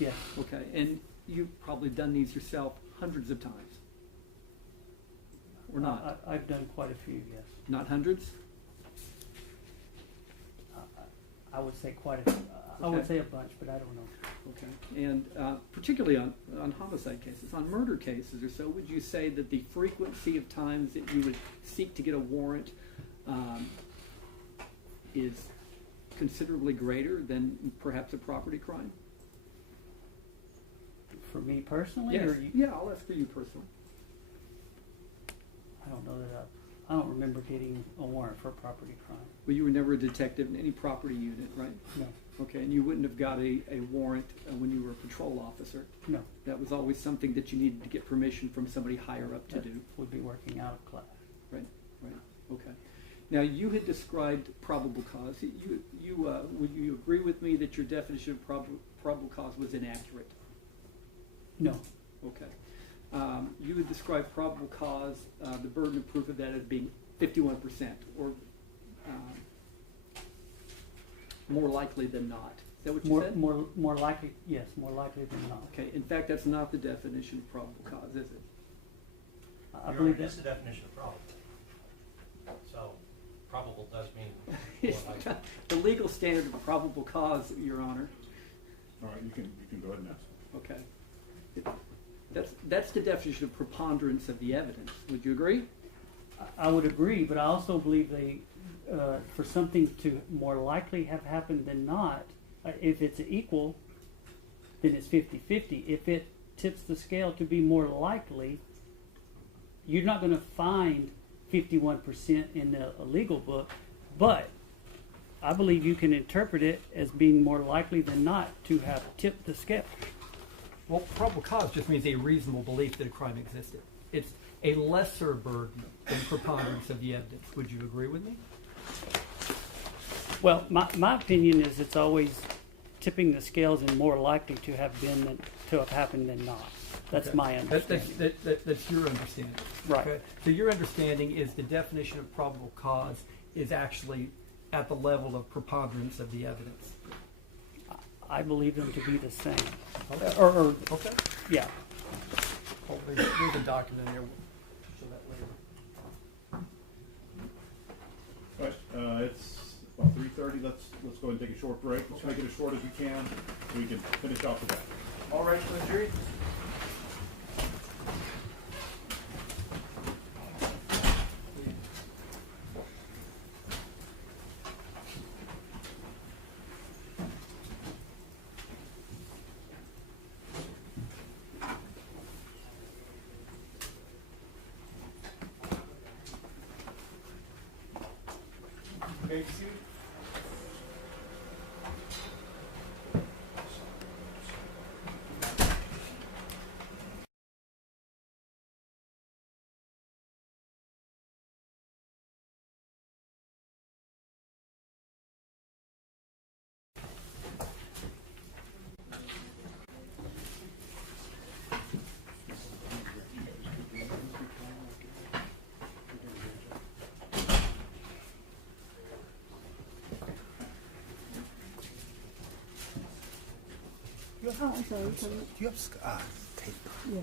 Yes. Okay, and you've probably done these yourself hundreds of times, or not? I've done quite a few, yes. Not hundreds? I would say quite a few. I would Okay. say a bunch, but I don't know. Okay, and particularly on homicide cases, on murder cases or so, would you say that the frequency of times that you would seek to get a warrant is considerably greater than perhaps a property crime? For me personally, Yes. or you, Yeah, I'll ask for you personally. I don't know that I don't remember getting a warrant for a property crime. Well, you were never a detective in any property unit, right? No. Okay, and you wouldn't have got a warrant when you were a patrol officer. No. That was always something that you needed to get permission from somebody higher up to That do. would be working out of class. Right, right, okay. Now, you had described probable cause. Would you agree with me that your definition of probable cause was inaccurate? No. Okay. You would describe probable cause, the burden of proof of that as being 51%, or more likely than not. Is that what you said? More likely, yes, more likely than not. Okay, in fact, that's not the definition of probable cause, is it? I Your believe Honor, that's that. the definition of probable. So, probable does mean more likely. The legal standard of probable cause, Your Honor. All right, you can go ahead and ask. Okay. That's the definition of preponderance of the evidence. Would you agree? I would agree, but I also believe for something to more likely have happened than not, if it's equal, then it's 50-50. If it tips the scale to be more likely, you're not going to find 51% in the legal book, but I believe you can interpret it as being more likely than not to have tipped the scale. Well, probable cause just means a reasonable belief that a crime existed. It's a lesser burden than preponderance of the evidence. Would you agree with me? Well, my opinion is it's always tipping the scales and more likely to have happened than not. That's Okay. my understanding. That's your understanding. Right. Okay? So your understanding is the definition of probable cause is actually at the level of preponderance of the evidence. I believe them to be the same. Okay. Okay. Yeah. Well, there's a document in there. We'll show that later. All right, it's about 3:30. Let's go ahead and take a short break. Let's make it as short as we can so we can finish off the day. All right, for the jury. Okay, see. Oh, I'm sorry. Do you have tape? Yeah.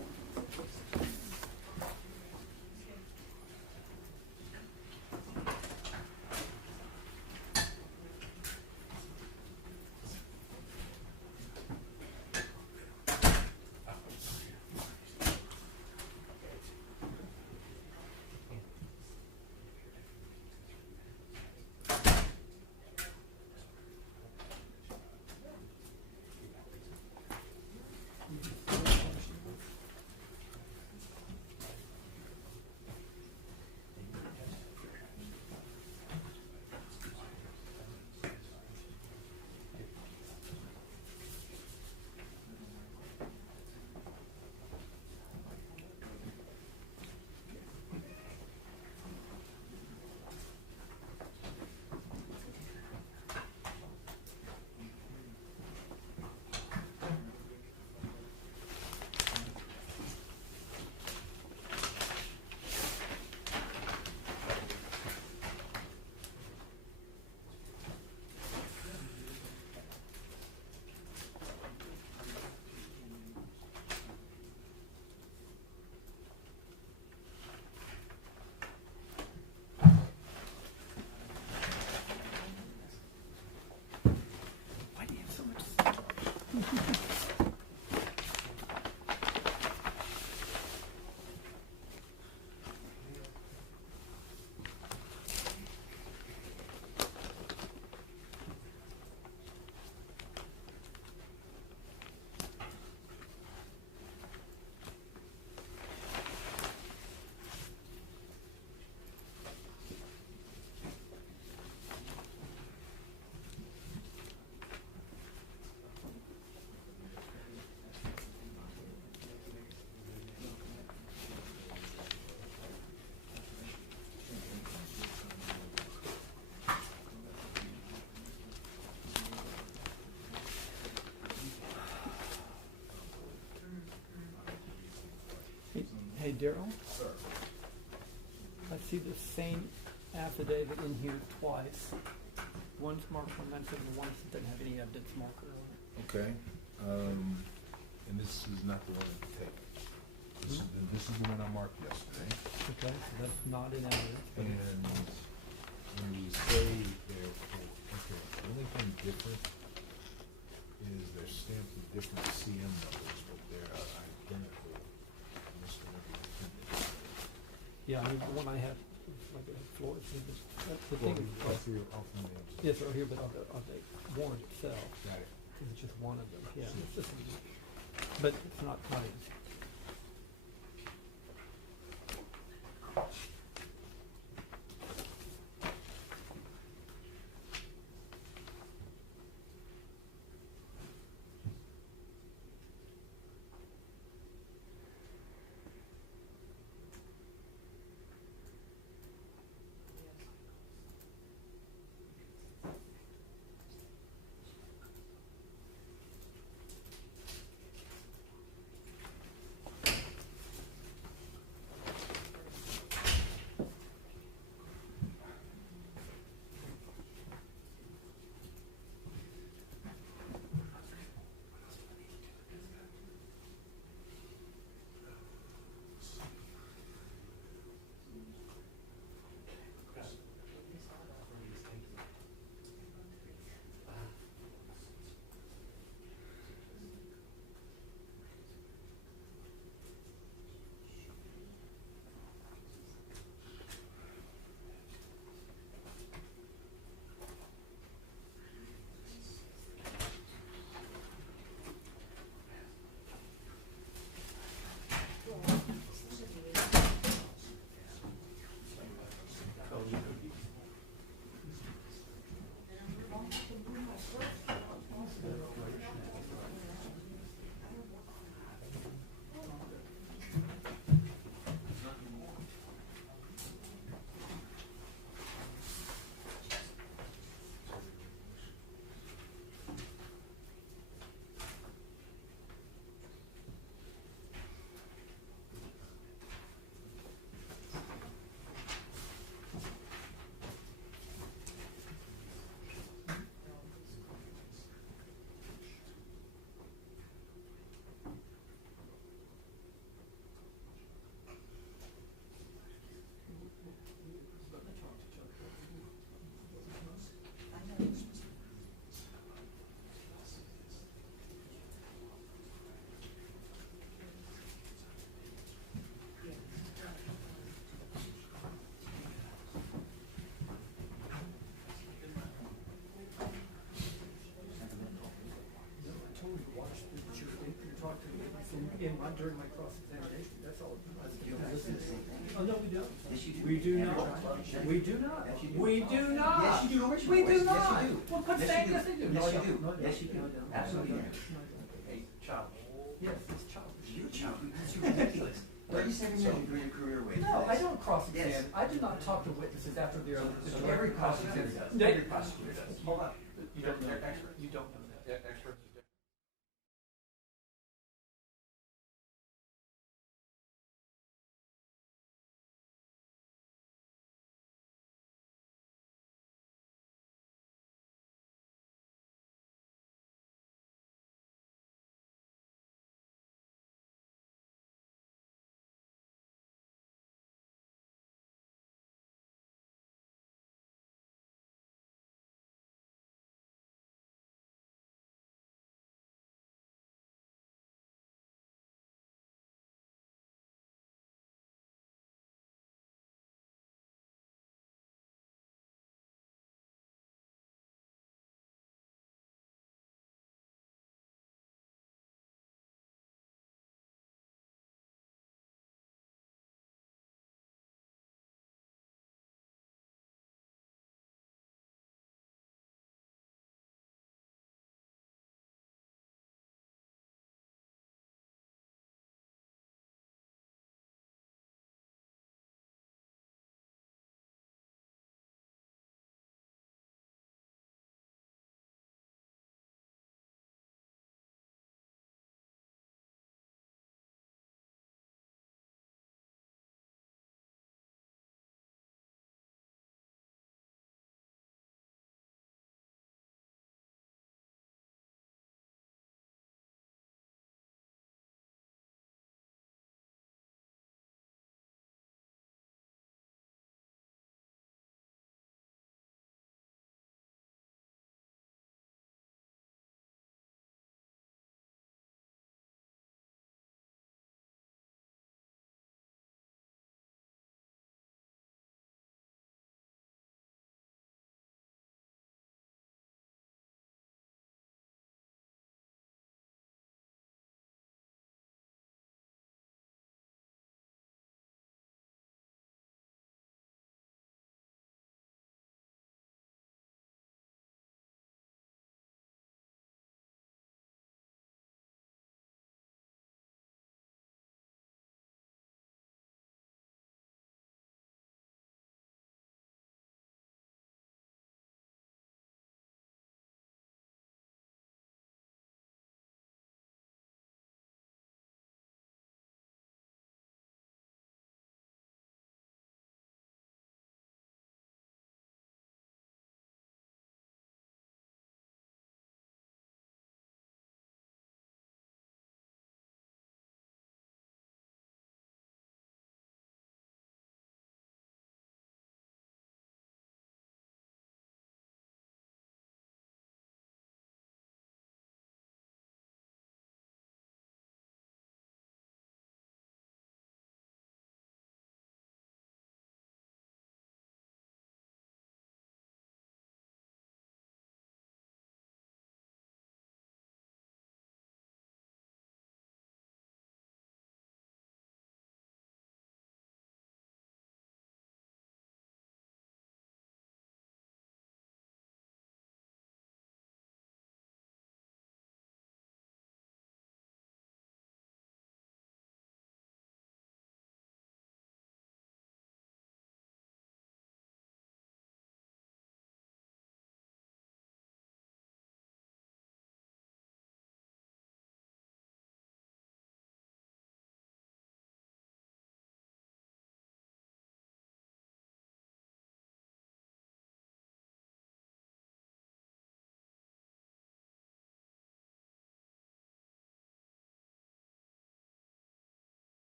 Why do you have so much stuff? Hey, Daryl, Sir. I see the same affidavit in here twice. One's marked momentum and one doesn't have any evidence marker on it. Okay, and this is not the one in the tape. This is the one I marked yesterday. Okay, so that's not in evidence. but it's- And when you say therefore, okay, the only thing different is they're stamped with different CM numbers, but they're identical. Almost in every appendix. Yeah, I mean, the one I have, is like a floor, that's the thing. Well, off your names. Yes, right here, but on the warrant itself, Got it. it's just one of them, yeah. It's just, but it's not in. not during my cross-examination, that's all. You don't listen to the same thing. Oh, no, we don't. Yes, you do. We do Every not. time. We do not. Yes, you do. We do not. Yes, you do. No, We do yes, not. Yes, you do. Well, quit Yes, saying you yes, they do. Yes, No, I you don't. do. No, I don't. Yes, you do. No, I don't. Absolutely. No, I you don't. do. No, I don't. Hey, childish. Yes, it's childish. You're childish. It's ridiculous. 37 years of doing your career away. No, I don't cross-examine. Yes. I do not talk to witnesses after they're. Every prosecutor does. Every prosecutor does. Hold on. You don't know They're that. experts. You don't know that. Yeah, experts.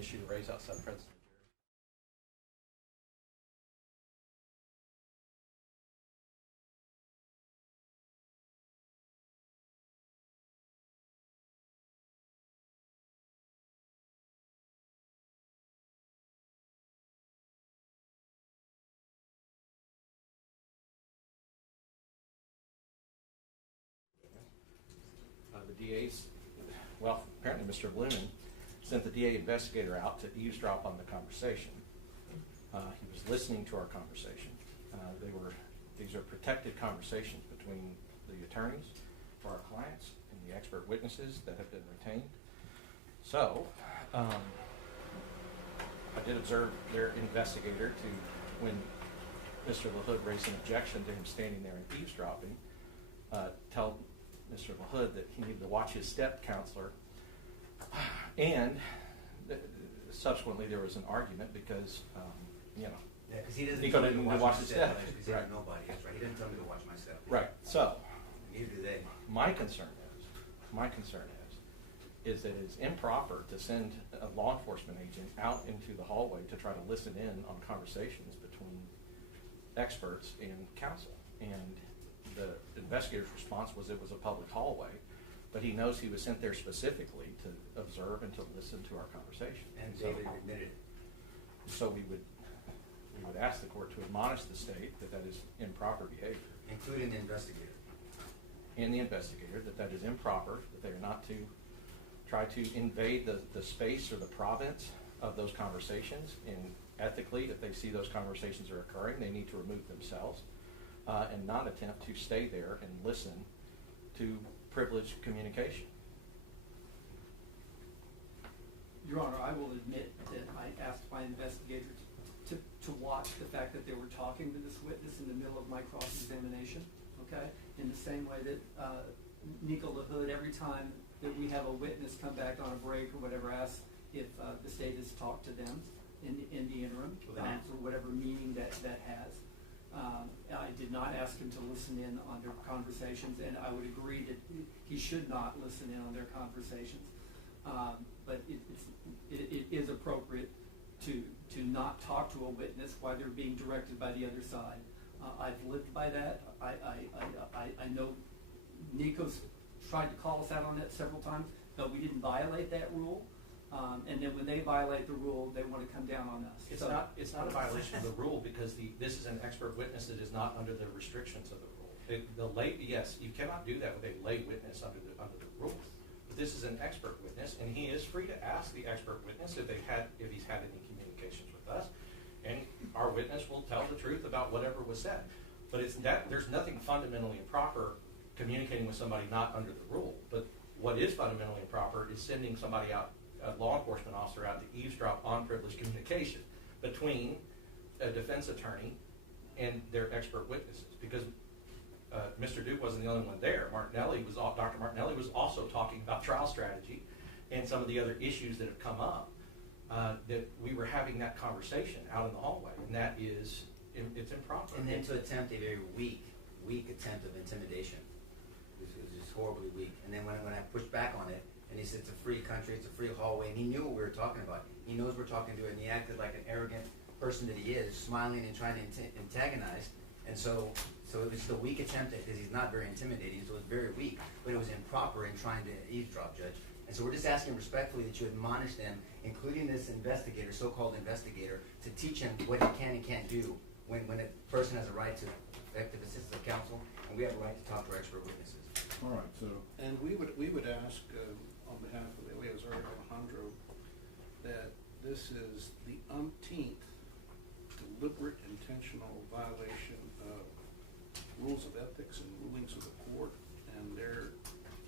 issue to raise outside the presence of the jury. The DA's, well, apparently Mr. Blumen sent the DA investigator out to eavesdrop on the conversation. He was listening to our conversation. These are protected conversations between the attorneys for our clients and the expert witnesses that have been retained. So, I did observe their investigator to, when Mr. LaHood raised an objection to him standing there and eavesdropping, tell Mr. LaHood that he needed to watch his step counselor. And subsequently there was an argument because, Yeah, because he doesn't he tell me couldn't to watch watch my his step. step. Because he Right. doesn't know nobody. That's right. He didn't tell me to watch my step. Right. So, Neither do they. my concern is that it's improper to send a law enforcement agent out into the hallway to try to listen in on conversations between experts and counsel. And the investigator's response was it was a public hallway, but he knows he was sent there specifically to observe and to listen to our conversation. And So- David admitted it. So we would ask the court to admonish the state that that is improper behavior. Including the investigator. And the investigator, that that is improper, that they are not to try to invade the space or the province of those conversations. And ethically, if they see those conversations are occurring, they need to remove themselves and not attempt to stay there and listen to privileged communication. Your Honor, I will admit that I asked my investigator to watch the fact that they were talking to this witness in the middle of my cross-examination, okay? In the same way that Nico LaHood, every time that we have a witness come back on a break or whatever, asks if the state has talked to them in the interim, for whatever meaning that has. I did not ask him to listen in on their conversations, and I would agree that he should not listen in on their conversations. But it is appropriate to not talk to a witness while they're being directed by the other side. I've lived by that. I know Nico's tried to call us out on that several times, but we didn't violate that rule. And then when they violate the rule, they want to come down on us. It's not a violation of the rule because this is an expert witness that is not under the restrictions of the rule. Yes, you cannot do that with a lay witness under the rules. But this is an expert witness, and he is free to ask the expert witness if he's had any communications with us, and our witness will tell the truth about whatever was said. But there's nothing fundamentally improper communicating with somebody not under the rule. But what is fundamentally improper is sending somebody out, a law enforcement officer out to eavesdrop on privileged communication between a defense attorney and their expert witnesses. Because Mr. Duke wasn't the only one there. Dr. Martinelli was also talking about trial strategy and some of the other issues that have come up. That we were having that conversation out in the hallway, and that is, it's improper. And then to attempt a very weak attempt of intimidation. It was just horribly weak. And then when I pushed back on it, and he said it's a free country, it's a free hallway, and he knew what we were talking about. He knows we're talking to it, and he acted like an arrogant person that he is, smiling and trying to antagonize. And so it was a weak attempt because he's not very intimidating, so it was very weak, but it was improper in trying to eavesdrop, Judge. And so we're just asking respectfully that you admonish them, including this investigator, so-called investigator, to teach him what he can and can't do when a person has a right to effective assistance of counsel, and we have a right to talk to our expert witnesses. All right, so, And we would ask, on behalf of the Eleazar Alejandro, that this is the umpteenth deliberate, intentional violation of rules of ethics and rulings of the court, and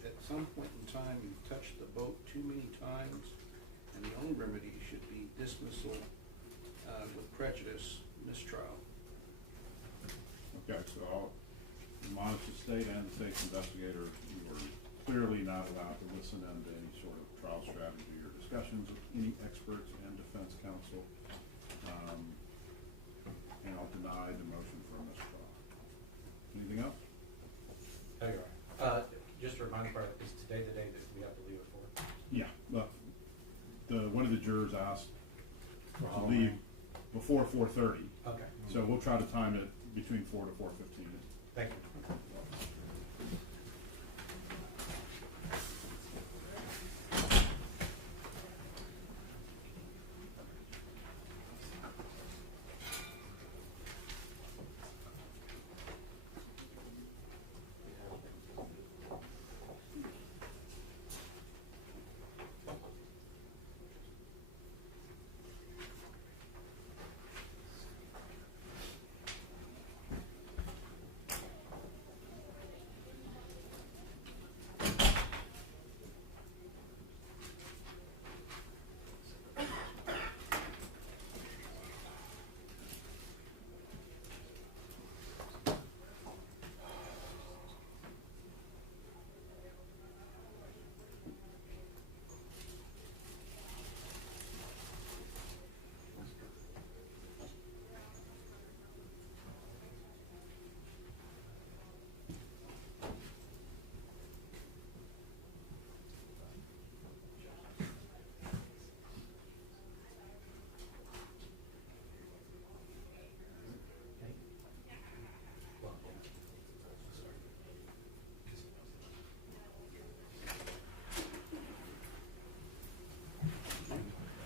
at some point in time, you've touched the boat too many times, and the only remedy should be dismissal with prejudice, mistrial. okay, so I'll admonish the state and the state's investigator, you were clearly not allowed to listen in to any sort of trial strategy or discussions with any experts and defense counsel. And I'll deny the motion for a mistrial. Anything else? There you are. Just a reminder, is today the day that we have to leave it for? Yeah, well, one of the jurors asked to leave before 4:30. Okay, So we'll try to time it between 4 to 4:15. thank you.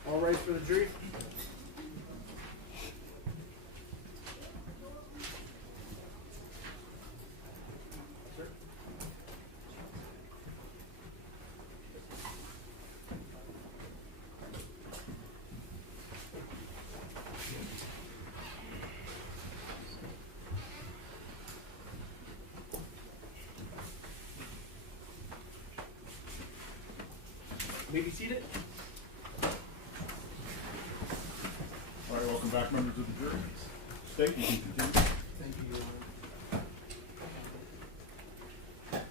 All rise for the jury. May be seated. All right, welcome back, members of the jury. State, you can continue. Thank you, Your Honor.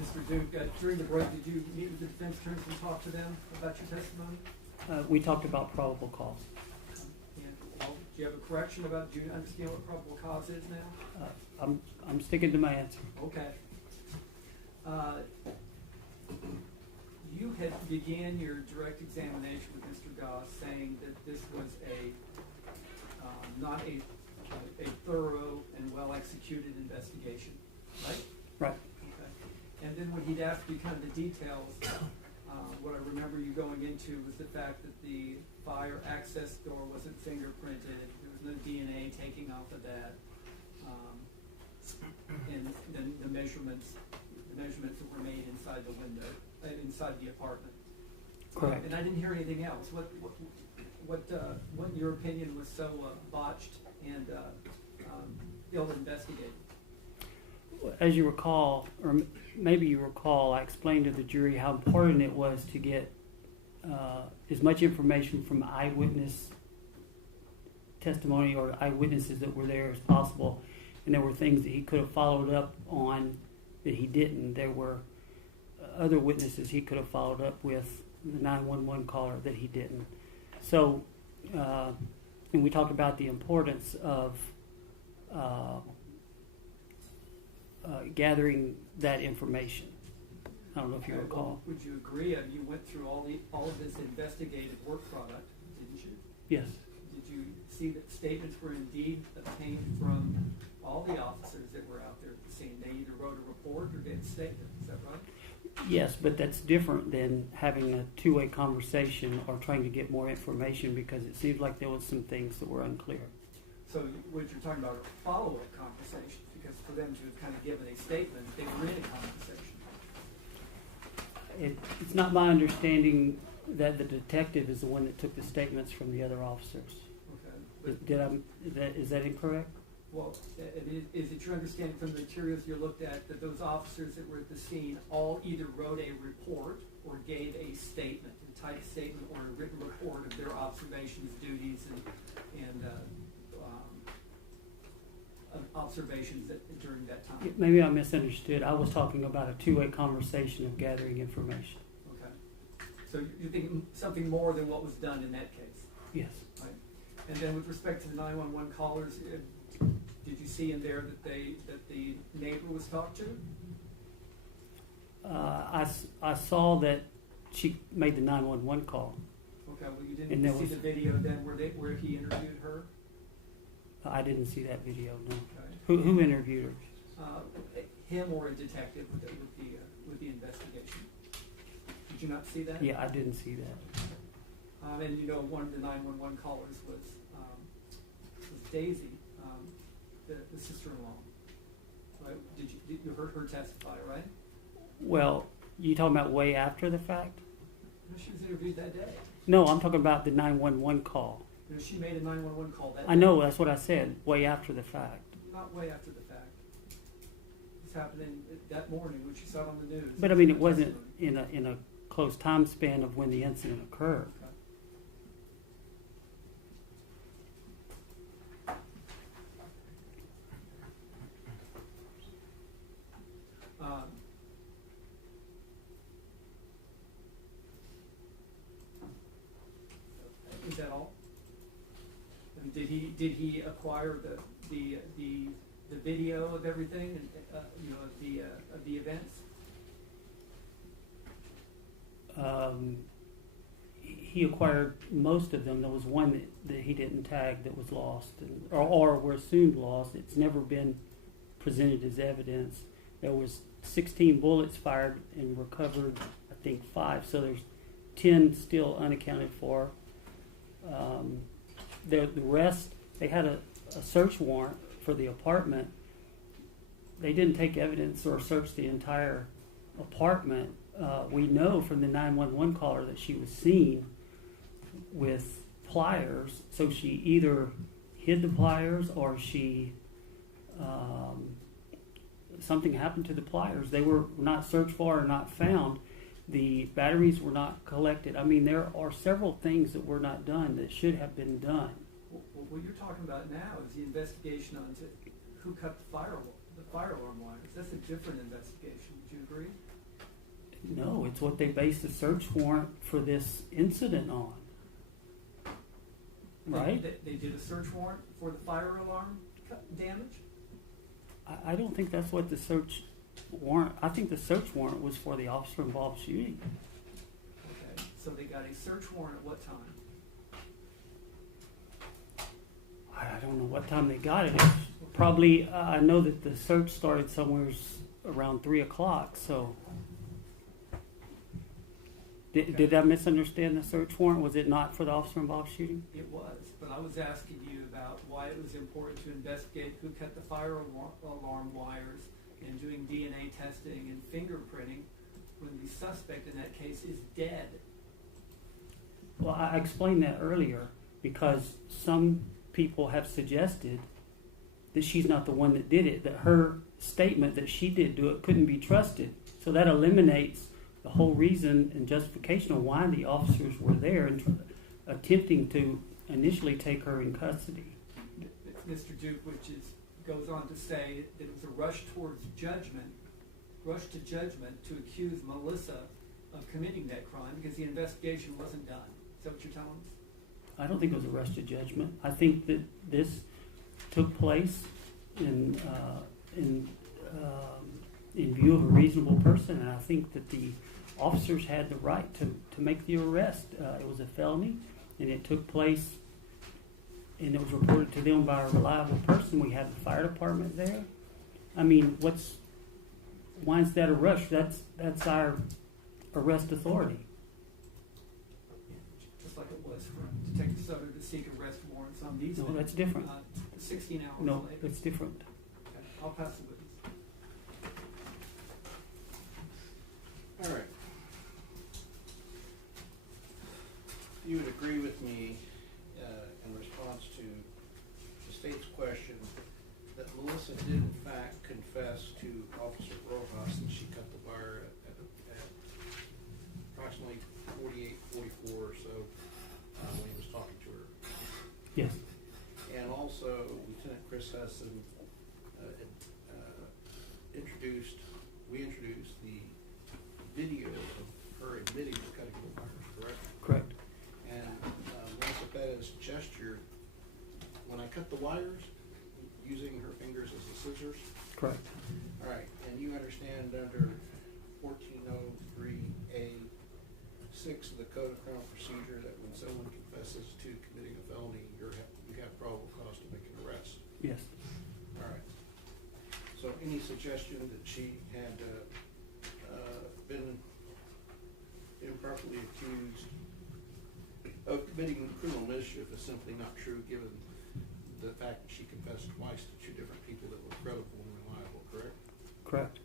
Mr. Duke, during the break, did you meet with the defense attorneys and talk to them about your testimony? We talked about probable cause. Do you have a correction about, do you understand what probable cause is now? I'm sticking to my answer. Okay. You had began your direct examination with Mr. Goss saying that this was not a thorough and well-executed investigation, right? Right. Okay. And then when he'd asked you kind of the details, what I remember you going into was the fact that the fire access door wasn't fingerprinted, there was no DNA taking off of that, and then the measurements that were made inside the window, inside the apartment. Correct. And I didn't hear anything else. What in your opinion was so botched and ill investigated? As you recall, or maybe you recall, I explained to the jury how important it was to get as much information from eyewitness testimony or eyewitnesses that were there as possible. And there were things that he could have followed up on that he didn't. There were other witnesses he could have followed up with, the 911 caller that he didn't. So, and we talked about the importance of gathering that information. I don't know if you Okay, recall. well, would you agree? You went through all of this investigative work product, didn't you? Yes. Did you see that statements were indeed obtained from all the officers that were out there at the scene? They either wrote a report or did a statement. Is that right? Yes, but that's different than having a two-way conversation or trying to get more information, because it seems like there was some things that were unclear. So what you're talking about are follow-up conversations, because for them to have kind of given a statement, they were in a conversation. It's not my understanding that the detective is the one that took the statements from the other officers. Okay. But, Is that incorrect? well, is it your understanding from the materials you looked at that those officers that were at the scene all either wrote a report or gave a statement, a typed statement or a written report of their observations, duties, and observations during that time? Maybe I misunderstood. I was talking about a two-way conversation of gathering information. Okay. So you think something more than what was done in that case? Yes. Right. And then with respect to the 911 callers, did you see in there that the neighbor was talked to? I saw that she made the 911 call. Okay, well, you And didn't there see was- the video then where he interviewed her? I didn't see that video, no. Okay. Who interviewed her? Him or a detective with the investigation. Did you not see that? Yeah, I didn't see that. And you know, one of the 911 callers was Daisy, the sister-in-law. Right? Did you heard her testify, right? Well, you talking about way after the fact? No, she was interviewed that day. No, I'm talking about the 911 call. You know, she made a 911 call that I day. know, that's what I said, way after the fact. Not way after the fact. This happened that morning when she saw it on the news. But I mean, it wasn't in a close time span of when the incident occurred. Okay. Is that all? And did he acquire the video of everything and of the events? He acquired most of them. There was one that he didn't tag that was lost, or were assumed lost. It's never been presented as evidence. There was 16 bullets fired and recovered, I think 5. So there's 10 still unaccounted for. The rest, they had a search warrant for the apartment. They didn't take evidence or search the entire apartment. We know from the 911 caller that she was seen with pliers, so she either hid the pliers or she something happened to the pliers. They were not searched for or not found. The batteries were not collected. I mean, there are several things that were not done that should have been done. Well, what you're talking about now is the investigation onto who cut the fire alarm wires. That's a different investigation. Would you agree? No, it's what they based the search warrant for this incident on. Right? They did a search warrant for the fire alarm damage? I don't think that's what the search warrant, I think the search warrant was for the officer involved shooting. Okay, so they got a search warrant at what time? I don't know what time they got it. It's probably, I know that the search started somewhere around 3 o'clock, so. Did I misunderstand the search warrant? Was it not for the officer involved shooting? It was, but I was asking you about why it was important to investigate who cut the fire alarm wires and doing DNA testing and fingerprinting when the suspect in that case is dead. Well, I explained that earlier because some people have suggested that she's not the one that did it, that her statement that she did do it couldn't be trusted. So that eliminates the whole reason and justification of why the officers were there and attempting to initially take her in custody. Mr. Duke, goes on to say that it was a rush to judgment to accuse Melissa of committing that crime because the investigation wasn't done. Is that what you're telling us? I don't think it was a rush to judgment. I think that this took place in view of a reasonable person, and I think that the officers had the right to make the arrest. It was a felony, and it took place, and it was reported to them by a reliable person. We have the fire department there. I mean, why is that a rush? That's our arrest authority. Just like it was for Detective Sutter to seek arrest warrants on these. No, that's different. 16 hours No, later. it's different. Okay, I'll pass the witness. All right. You would agree with me in response to the state's question that Melissa did in fact confess to Officer Rojas that she cut the wire at approximately 48, 44 or so when he was talking to her. Yes. And also, Lieutenant Chris Hudson we introduced the video of her admitting to cutting the wires, correct? Correct. And Melissa Perez gestured, when I cut the wires, using her fingers as the scissors. Correct. All right, and you understand under 1403A 6 of the Code of Criminal Procedure that when someone confesses to committing a felony, you have probable cause to make an arrest. Yes. All right. So any suggestion that she had been improperly accused of committing criminal mischief is simply not true, given the fact that she confessed twice to 2 different people that were credible and reliable, correct? Correct.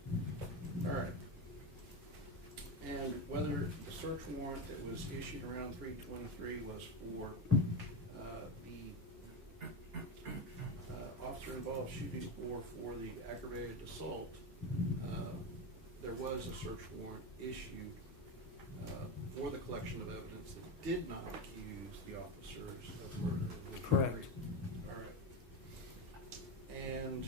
All right. And whether the search warrant that was issued around 3/23 was for the officer-involved shooting or for the aggravated assault, there was a search warrant issued for the collection of evidence that did not accuse the officers of murder. Would you Correct. agree? All right. And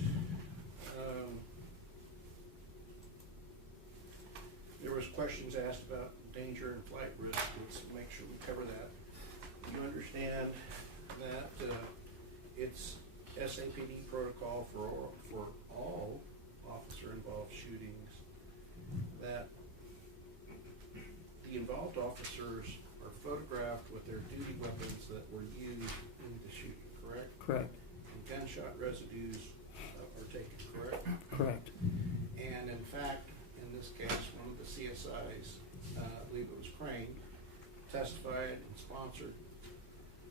there was questions asked about danger and flight risk. Let's make sure we cover that. You understand that it's SAPD protocol for all officer-involved shootings that the involved officers are photographed with their duty weapons that were used in the shooting, correct? Correct. And gunshot residues are taken, correct? Correct. And in fact, in this case, one of the CSIs, I believe it was Crane, testified and sponsored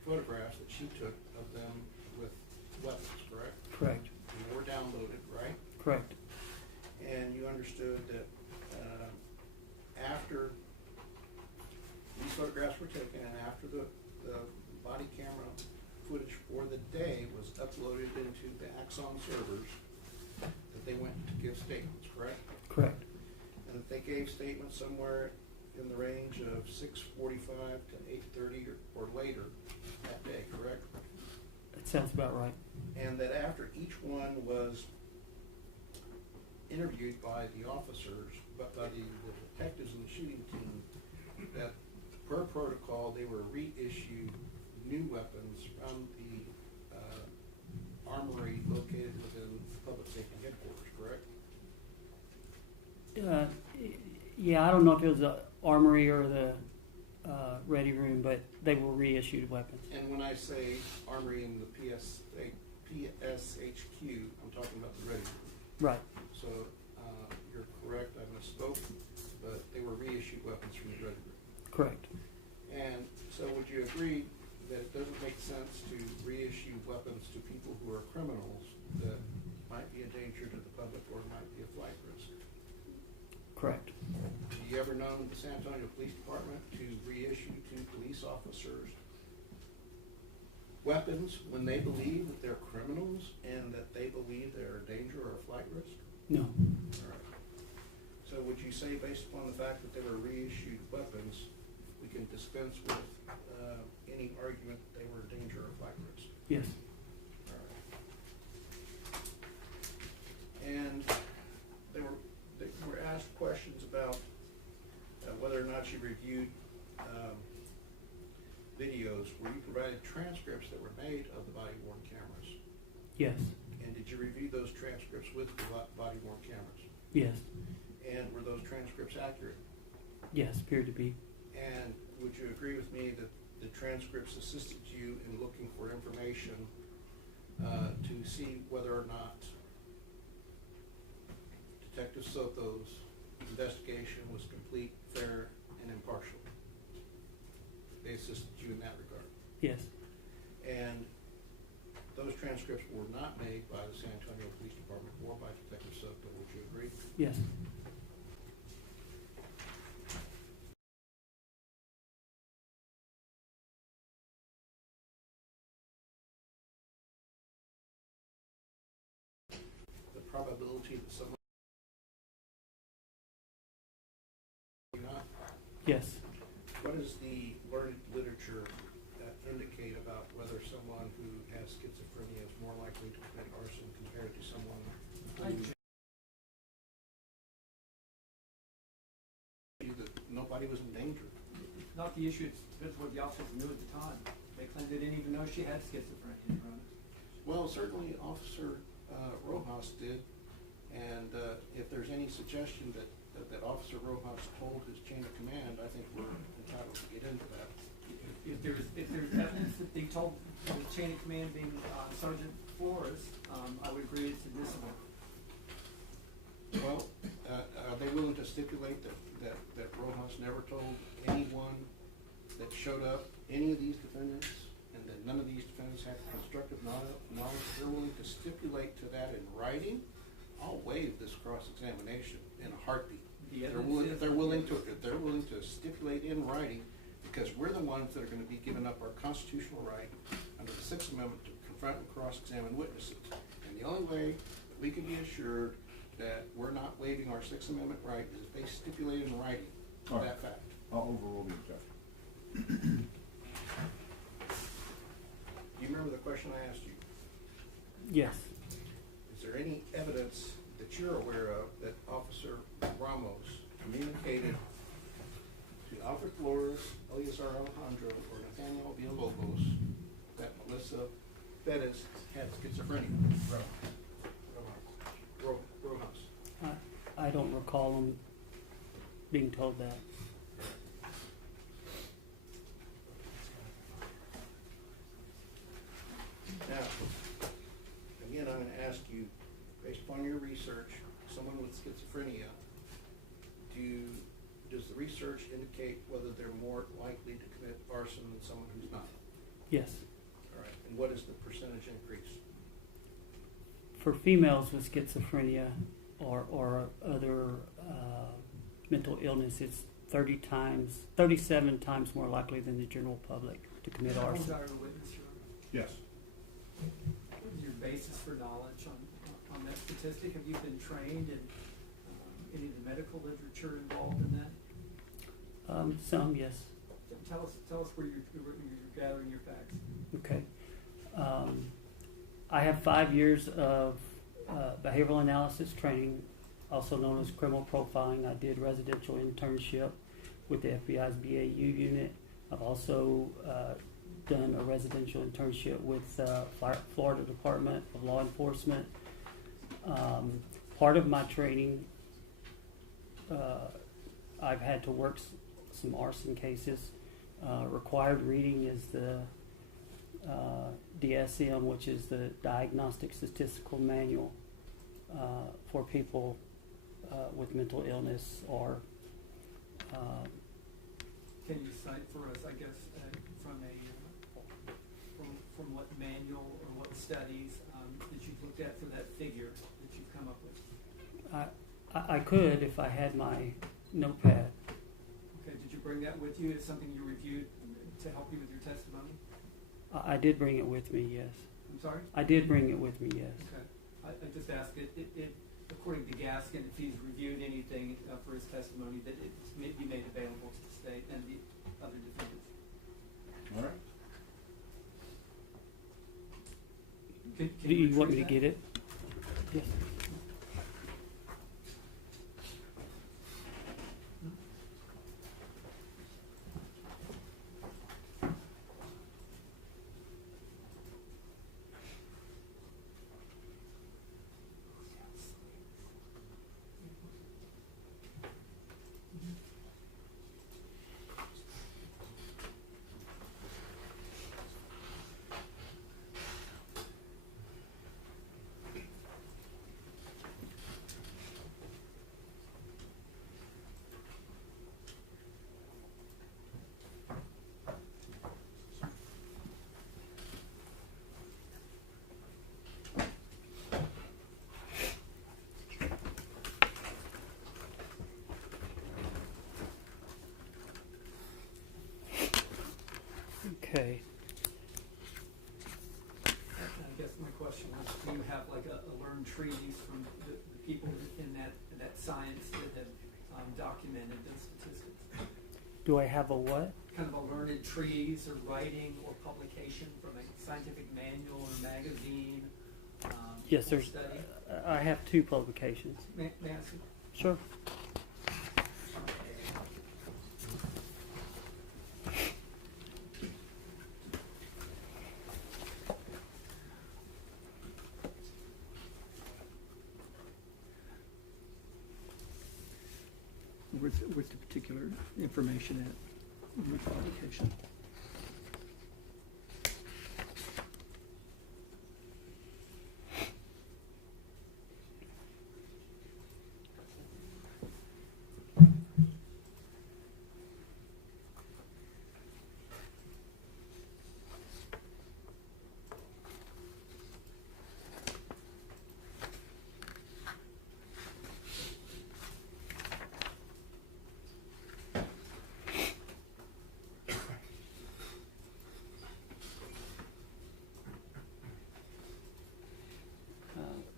photographs that she took of them with weapons, correct? Correct. And they were downloaded, right? Correct. And you understood that after these photographs were taken and after the body camera footage for the day was uploaded into the Axon servers, that they went to give statements, correct? Correct. And that they gave statements somewhere in the range of 6:45 to 8:30 or later that day, correct? That sounds about right. And that after each one was interviewed by the officers, but by the detectives in the shooting team, that per protocol they were reissued new weapons from the armory located within public safety headquarters, correct? Yeah, I don't know if it was the armory or the ready room, but they were reissued weapons. And when I say armory in the PSHQ, I'm talking about the ready room. Right. So you're correct, I misspoke, but they were reissued weapons from the ready room. Correct. And so would you agree that it doesn't make sense to reissue weapons to people who are criminals that might be a danger to the public or might be a flight risk? Correct. Have you ever known the San Antonio Police Department to reissue to police officers weapons when they believe that they're criminals and that they believe they're a danger or a flight risk? No. All right. So would you say, based upon the fact that they were reissued weapons, we can dispense with any argument that they were a danger or flight risk? Yes. All right. And they were asked questions about whether or not you reviewed videos. Were you provided transcripts that were made of the body-worn cameras? Yes. And did you review those transcripts with the body-worn cameras? Yes. And were those transcripts accurate? Yes, appeared to be. And would you agree with me that the transcripts assisted you in looking for information to see whether or not Detective Soto's investigation was complete, fair, and impartial? They assisted you in that regard. Yes. And those transcripts were not made by the San Antonio Police Department or by Detective Soto. Would you agree? Yes. The probability that someone not. Yes. What does the learned literature indicate about whether someone who has schizophrenia is more likely to commit arson compared to someone who that nobody was in danger? Not the issue, it's what the officers knew at the time. They claimed they didn't even know she had schizophrenia, Your Honor. Well, certainly Officer Rojas did, and if there's any suggestion that Officer Rojas told his chain of command, I think we're I don't get into that. If there's evidence that they told the chain of command being Sergeant Flores, I would agree it's admissible. Well, are they willing to stipulate that Rojas never told anyone that showed up, any of these defendants, and that none of these defendants had constructive knowledge? They're willing to stipulate to that in writing? I'll waive this cross-examination in a heartbeat. They're willing to stipulate in writing, because we're the ones that are going to be giving up our constitutional right under the Sixth Amendment to confront and cross-examine witnesses. And the only way that we can be assured that we're not waiving our Sixth Amendment right is if they stipulate in writing All right. that fact. I'll overrule the objection. Do you remember the question I asked you? Yes. Is there any evidence that you're aware of that Officer Ramos communicated to Alfred Flores, Eleazar Alejandro, or Nathaniel Villalobos that Melissa Perez had schizophrenia? Rojas. I don't recall him being told that. Now, again, I'm going to ask you, based upon your research, someone with schizophrenia, does the research indicate whether they're more likely to commit arson than someone who's not? Yes. All right. And what is the percentage increase? For females with schizophrenia or other mental illness, it's 37 times more likely than the general public to commit arson. Desire to witness Yes. your basis for knowledge on that statistic. Have you been trained in any of the medical literature involved in that? Some, yes. Tell us where you're gathering your facts. Okay. I have 5 years of behavioral analysis training, also known as criminal profiling. I did residential internship with the FBI's BAU unit. I've also done a residential internship with Florida Department of Law Enforcement. Part of my training, I've had to work some arson cases. Required reading is the DSM, which is the Diagnostic Statistical Manual for people with mental illness or Can you cite for us, I guess, from what manual or what studies that you've looked at for that figure that you've come up with? I could if I had my notepad. Okay, did you bring that with you? Is something you reviewed to help you with your testimony? I did bring it with me, yes. I'm sorry? I did bring it with me, yes. Okay. I just asked it, according to Gaskin, if he's reviewed anything for his testimony, that it's be made available to the state and the other defendants. All right. Can Do you want retrieve me to that? get it? Yes. Okay. I guess my question was, do you have like a learned treatise from the people in that science that have documented those statistics? Do I have a what? Kind of a learned treatise or writing or publication from a scientific manual or magazine? Yes, or there's. study? I have 2 publications. May I ask you? Sure. Where's the particular information at? publication.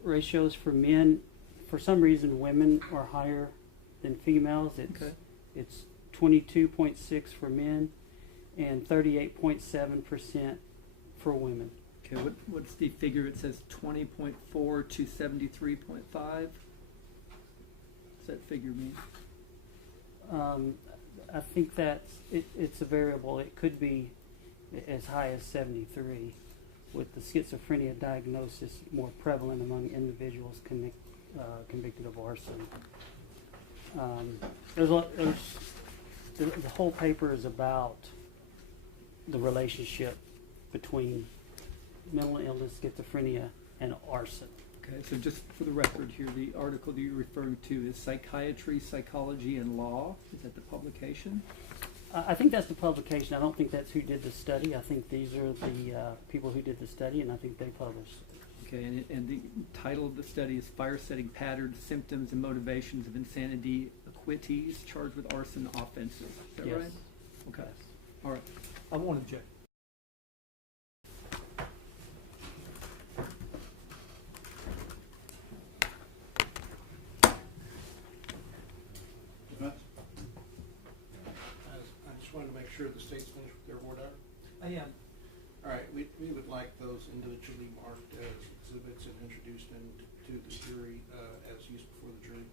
Ratios for men, for some reason, women are higher than females. Okay. It's 22.6 for men and 38.7% for women. Okay, what's the figure? It says 20.4 to 73.5. What's that figure mean? I think it's a variable. It could be as high as 73, with the schizophrenia diagnosis more prevalent among individuals convicted of arson. The whole paper is about the relationship between mental illness, schizophrenia, and arson. Okay, so just for the record here, the article that you're referring to is Psychiatry, Psychology, and Law. Is that the publication? I think that's the publication. I don't think that's who did the study. I think these are the people who did the study, and I think they published. Okay, and the title of the study is Fire Setting Patterns, Symptoms, and Motivations of Insanity Acquittees Charged with Arson Offenses. Is that Yes. right? Okay. All right. I won't object. Defense? I just wanted to make sure the state's finished with their war order. I am. All right, we would like those individually marked as exhibits and introduced to the jury as used before the jury.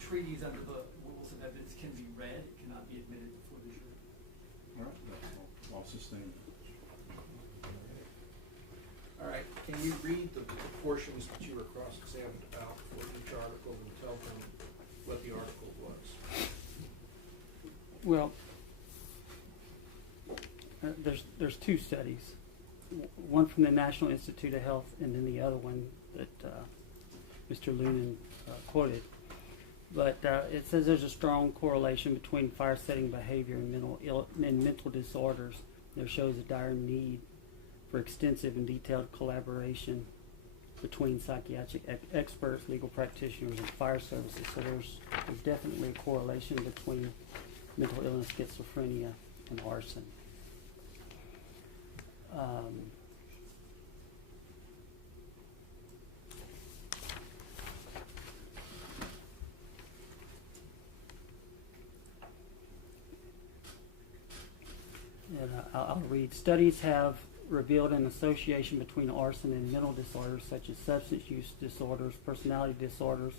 Treaties under the rules of evidence can be read, cannot be admitted before the jury. All right, I'll sustain. All right, can you read the portions that you were cross-examined about for each article and tell them what the article was? Well, there's two studies, one from the National Institute of Health, and then the other one that Mr. Lunan quoted. But it says there's a strong correlation between fire-setting behavior and mental disorders. There shows a dire need for extensive and detailed collaboration between psychiatric experts, legal practitioners, and fire services. So there's definitely a correlation between mental illness, schizophrenia, and arson. And I'll read. Studies have revealed an association between arson and mental disorders such as substance use disorders, personality disorders,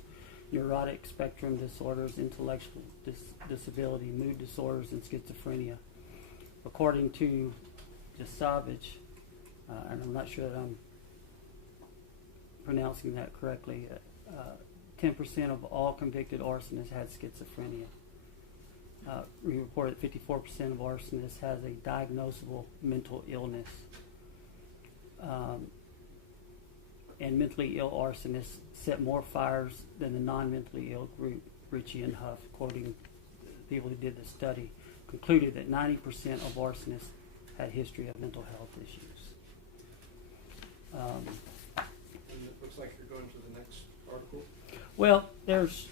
neurotic spectrum disorders, intellectual disability, mood disorders, and schizophrenia. According to Savage, and I'm not sure that I'm pronouncing that correctly, 10% of all convicted arsonists had schizophrenia. We reported 54% of arsonists has a diagnosable mental illness. And mentally ill arsonists set more fires than the non-mentally ill group. Ritchie and Huff, quoting people who did the study, concluded that 90% of arsonists had a history of mental health issues. And it looks like you're going to the next article. Well, yes.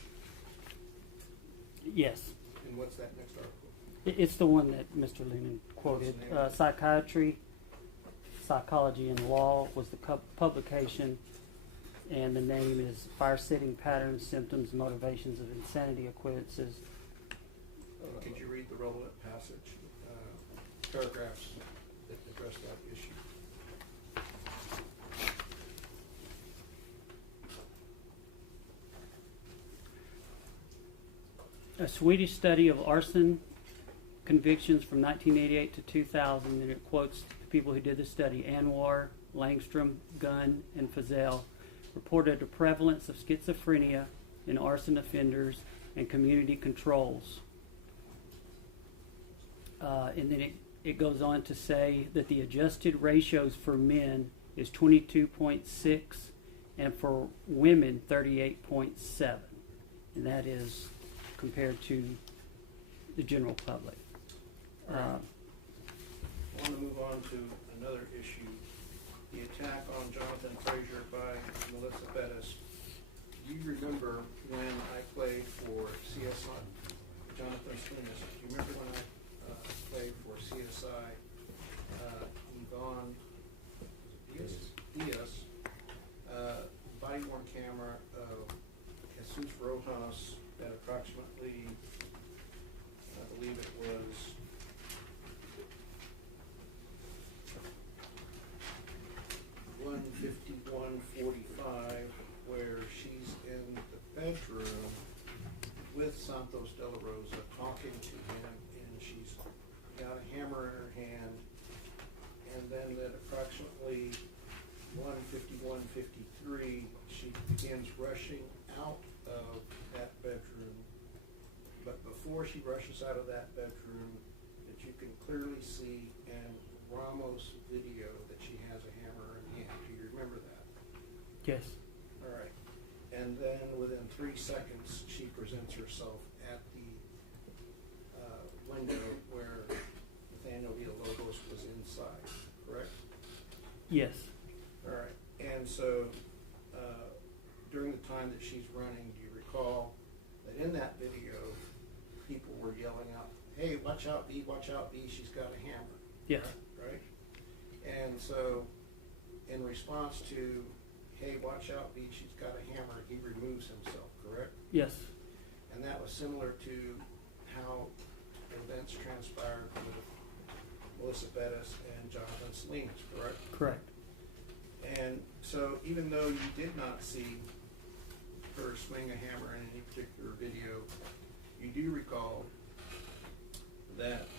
And what's that next article? It's the one that Mr. Lunan quoted. What's the name of it? Psychiatry, Psychology, and Law was the publication, and the name is Fire Setting Patterns, Symptoms, Motivations of Insanity Acquittances. Could you read the relevant passage, paragraphs that address that issue? A Swedish study of arson convictions from 1988 to 2000, and it quotes the people who did the study: Anwar, Langstrom, Gunn, and Fazell, reported a prevalence of schizophrenia in arson offenders and community controls. And then it goes on to say that the adjusted ratios for men is 22.6 and for women 38.7. And that is compared to the general public. All right. I want to move on to another issue, the attack on Jonathan Frazier by Melissa Perez. Do you remember when I played for CSI, Jonathan Slinas? Do you remember when I played for CSI, Yvonne Diaz, body worn camera of Jesus Rojas at approximately, I believe it was 1:51:45, where she's in the bedroom with Santos de la Rosa talking to him, and she's got a hammer in her hand, and then at approximately 1:51:53, she begins rushing out of that bedroom. But before she rushes out of that bedroom, that you can clearly see in Ramos' video that she has a hammer in hand. Do you remember that? Yes. All right. And then within 3 seconds, she presents herself at the window where Nathaniel Villalobos was inside, correct? Yes. All right. And so during the time that she's running, do you recall that in that video, people were yelling out, "Hey, watch out, B, watch out, B, she's got a hammer." Yes. Right? And so in response to, "Hey, watch out, B, she's got a hammer," he removes himself, correct? Yes. And that was similar to how events transpired with Melissa Perez and Jonathan Salinas, correct? Correct. And so even though you did not see her swing a hammer in any particular video, you do recall that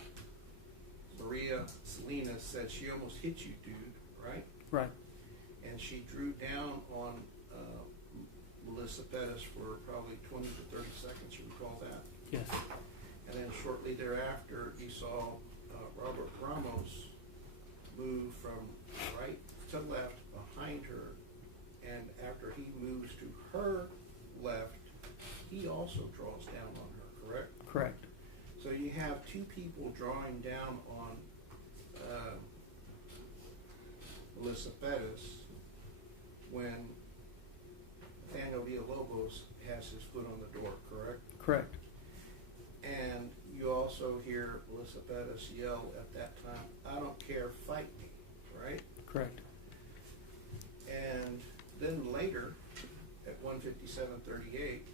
Maria Salinas said she almost hit you, dude, right? Right. And she drew down on Melissa Perez for probably 20 to 30 seconds, you recall that? Yes. And then shortly thereafter, you saw Robert Ramos move from right to left behind her, and after he moves to her left, he also draws down on her, correct? Correct. So you have two people drawing down on Melissa Perez when Nathaniel Villalobos has his foot on the door, correct? Correct. And you also hear Melissa Perez yell at that time, "I don't care, fight me," right? Correct. And then later, at 1:57:38,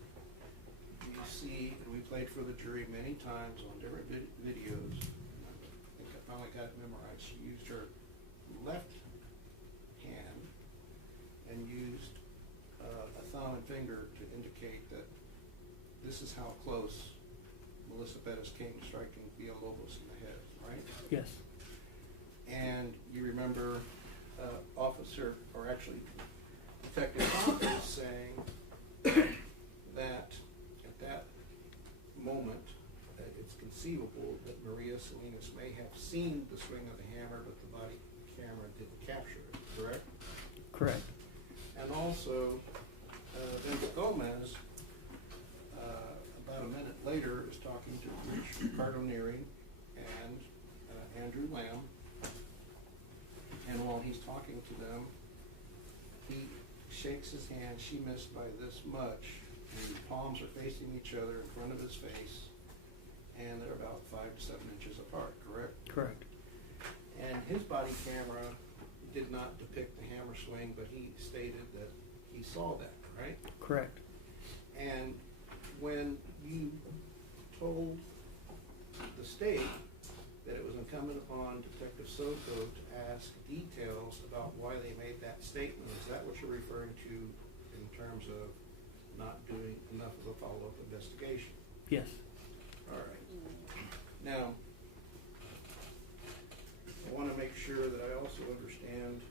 you see, and we played for the jury many times on different videos, I think I finally got it memorized, she used her left hand and used a thumb and finger to indicate that this is how close Melissa Perez came to striking Villalobos in the head, right? Yes. And you remember officer, or actually Detective Hoppers saying that at that moment, it's conceivable that Maria Salinas may have seen the swing of the hammer, but the body camera didn't capture it, correct? Correct. And also, Vince Gomez, about a minute later, is talking to Rich Cardonieri and Andrew Lamb. And while he's talking to them, he shakes his hand. She missed by this much. And his palms are facing each other in front of his face. And they're about 5 to 7 inches apart, correct? Correct. And his body camera did not depict the hammer swing, but he stated that he saw that, right? Correct. And when you told the state that it was incumbent upon Detective Soto to ask details about why they made that statement, is that what you're referring to in terms of not doing enough of a follow-up investigation? Yes. All right. Now, I want to make sure that I also understand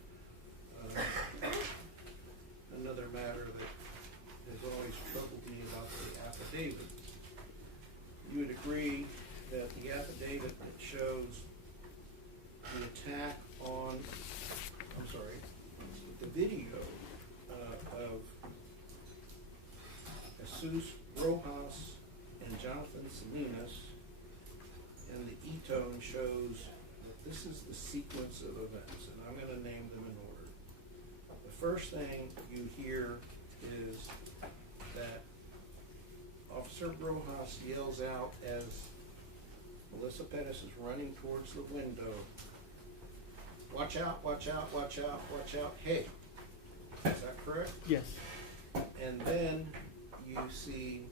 another matter that has always troubled me about the affidavit. You would agree that the affidavit that shows the attack on, I'm sorry, the video of Jesus Rojas and Jonathan Salinas, and the E-tone shows that this is the sequence of events, and I'm going to name them in order. The first thing you hear is that Officer Rojas yells out as Melissa Perez is running towards the window, "Watch out, watch out, watch out, watch out, hey." Is that correct? Yes. And then you see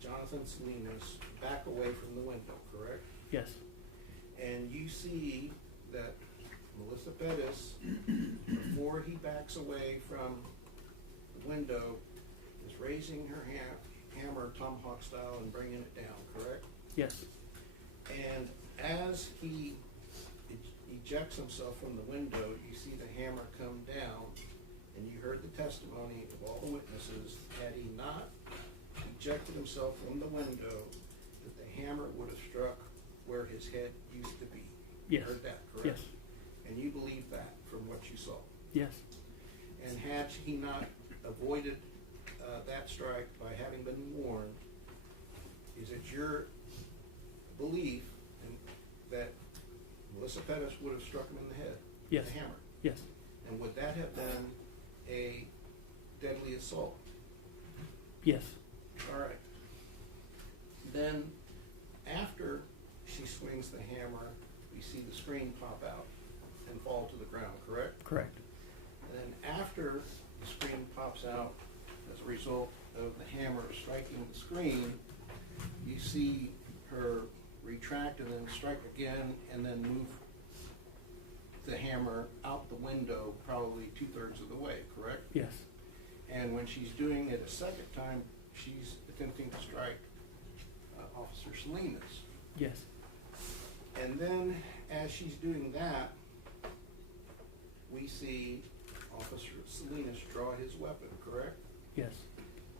Jonathan Salinas back away from the window, correct? Yes. And you see that Melissa Perez, before he backs away from the window, is raising her hammer tomahawk style and bringing it down, correct? Yes. And as he ejects himself from the window, you see the hammer come down, and you heard the testimony of all the witnesses. Had he not ejected himself from the window, that the hammer would have struck where his head used to be. Yes. You heard that, correct? Yes. And you believe that from what you saw. Yes. And had he not avoided that strike by having been warned, is it your belief that Melissa Perez would have struck him in the head Yes. with a hammer? Yes. And would that have been a deadly assault? Yes. All right. Then, after she swings the hammer, we see the screen pop out and fall to the ground, correct? Correct. And then after the screen pops out as a result of the hammer striking the screen, you see her retract and then strike again and then move the hammer out the window probably 2/3 of the way, correct? Yes. And when she's doing it a second time, she's attempting to strike Officer Salinas. Yes. And then as she's doing that, we see Officer Salinas draw his weapon, correct? Yes.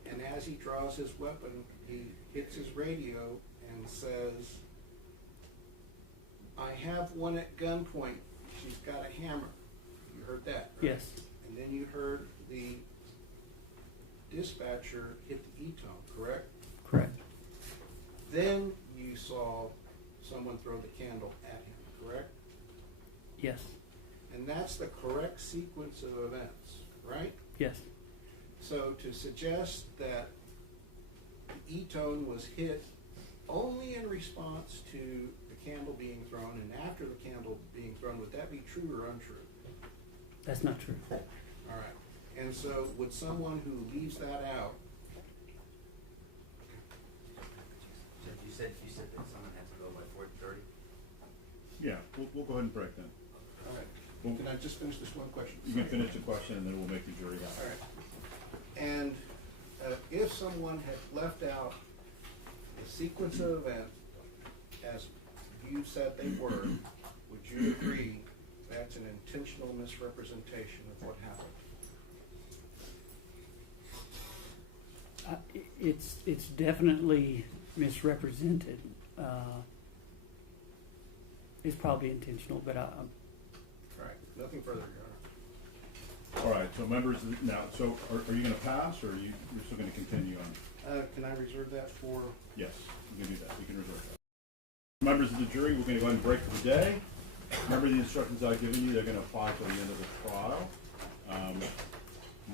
And as he draws his weapon, he hits his radio and says, "I have one at gunpoint. She's got a hammer." You heard that, right? Yes. And then you heard the dispatcher hit the E-tone, correct? Correct. Then you saw someone throw the candle at him, correct? Yes. And that's the correct sequence of events, right? Yes. So to suggest that the E-tone was hit only in response to the candle being thrown and after the candle being thrown, would that be true or untrue? That's not true. All right. And so would someone who leaves that out, So you said that someone had to go by 4:30? Yeah, we'll go ahead and break then. all right, Well, can I just finish this one question? you can finish the question and then we'll make the jury out. All right. And if someone had left out the sequence of events as you said they were, would you agree that's an intentional misrepresentation of what happened? It's definitely misrepresented. It's probably intentional, but All right, nothing further, Your Honor. All right, so members, now, so are you gonna pass or you're still gonna continue on? Can I reserve that for? Yes, you can do that, you can reserve that. Members of the jury, we're gonna go ahead and break for the day. Remember the instructions I've given you, they're gonna apply till the end of the trial.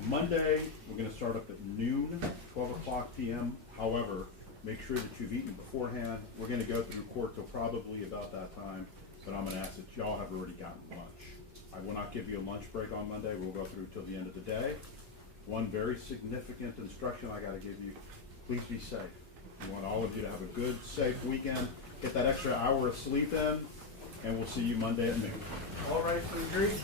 Monday, we're gonna start up at noon, 12 o'clock p.m. However, make sure that you've eaten beforehand. We're gonna go through court till probably about that time, but I'm gonna ask that y'all have already gotten lunch. I will not give you a lunch break on Monday. We'll go through till the end of the day. One very significant instruction I gotta give you, please be safe. We want all of you to have a good, safe weekend. Get that extra hour of sleep in, and we'll see you Monday at noon. All right for the jury?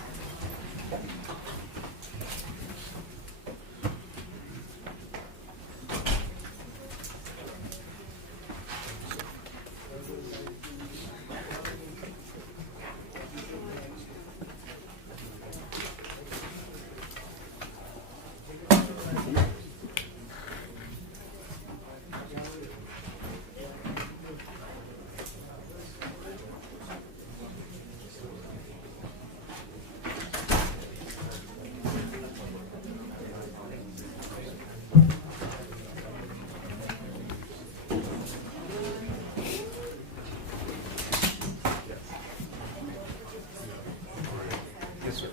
Yes, sir.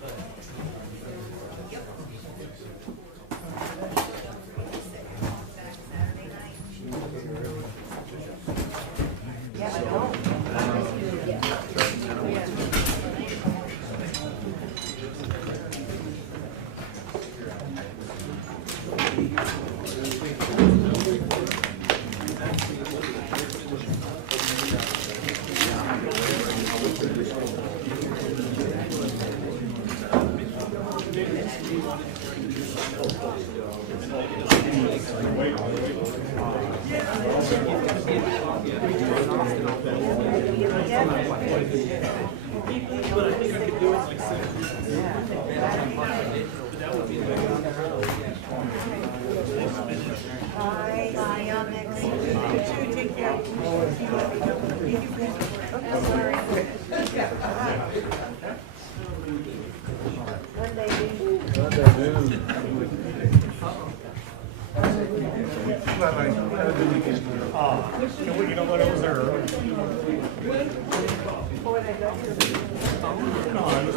You know what, it was early. No, I was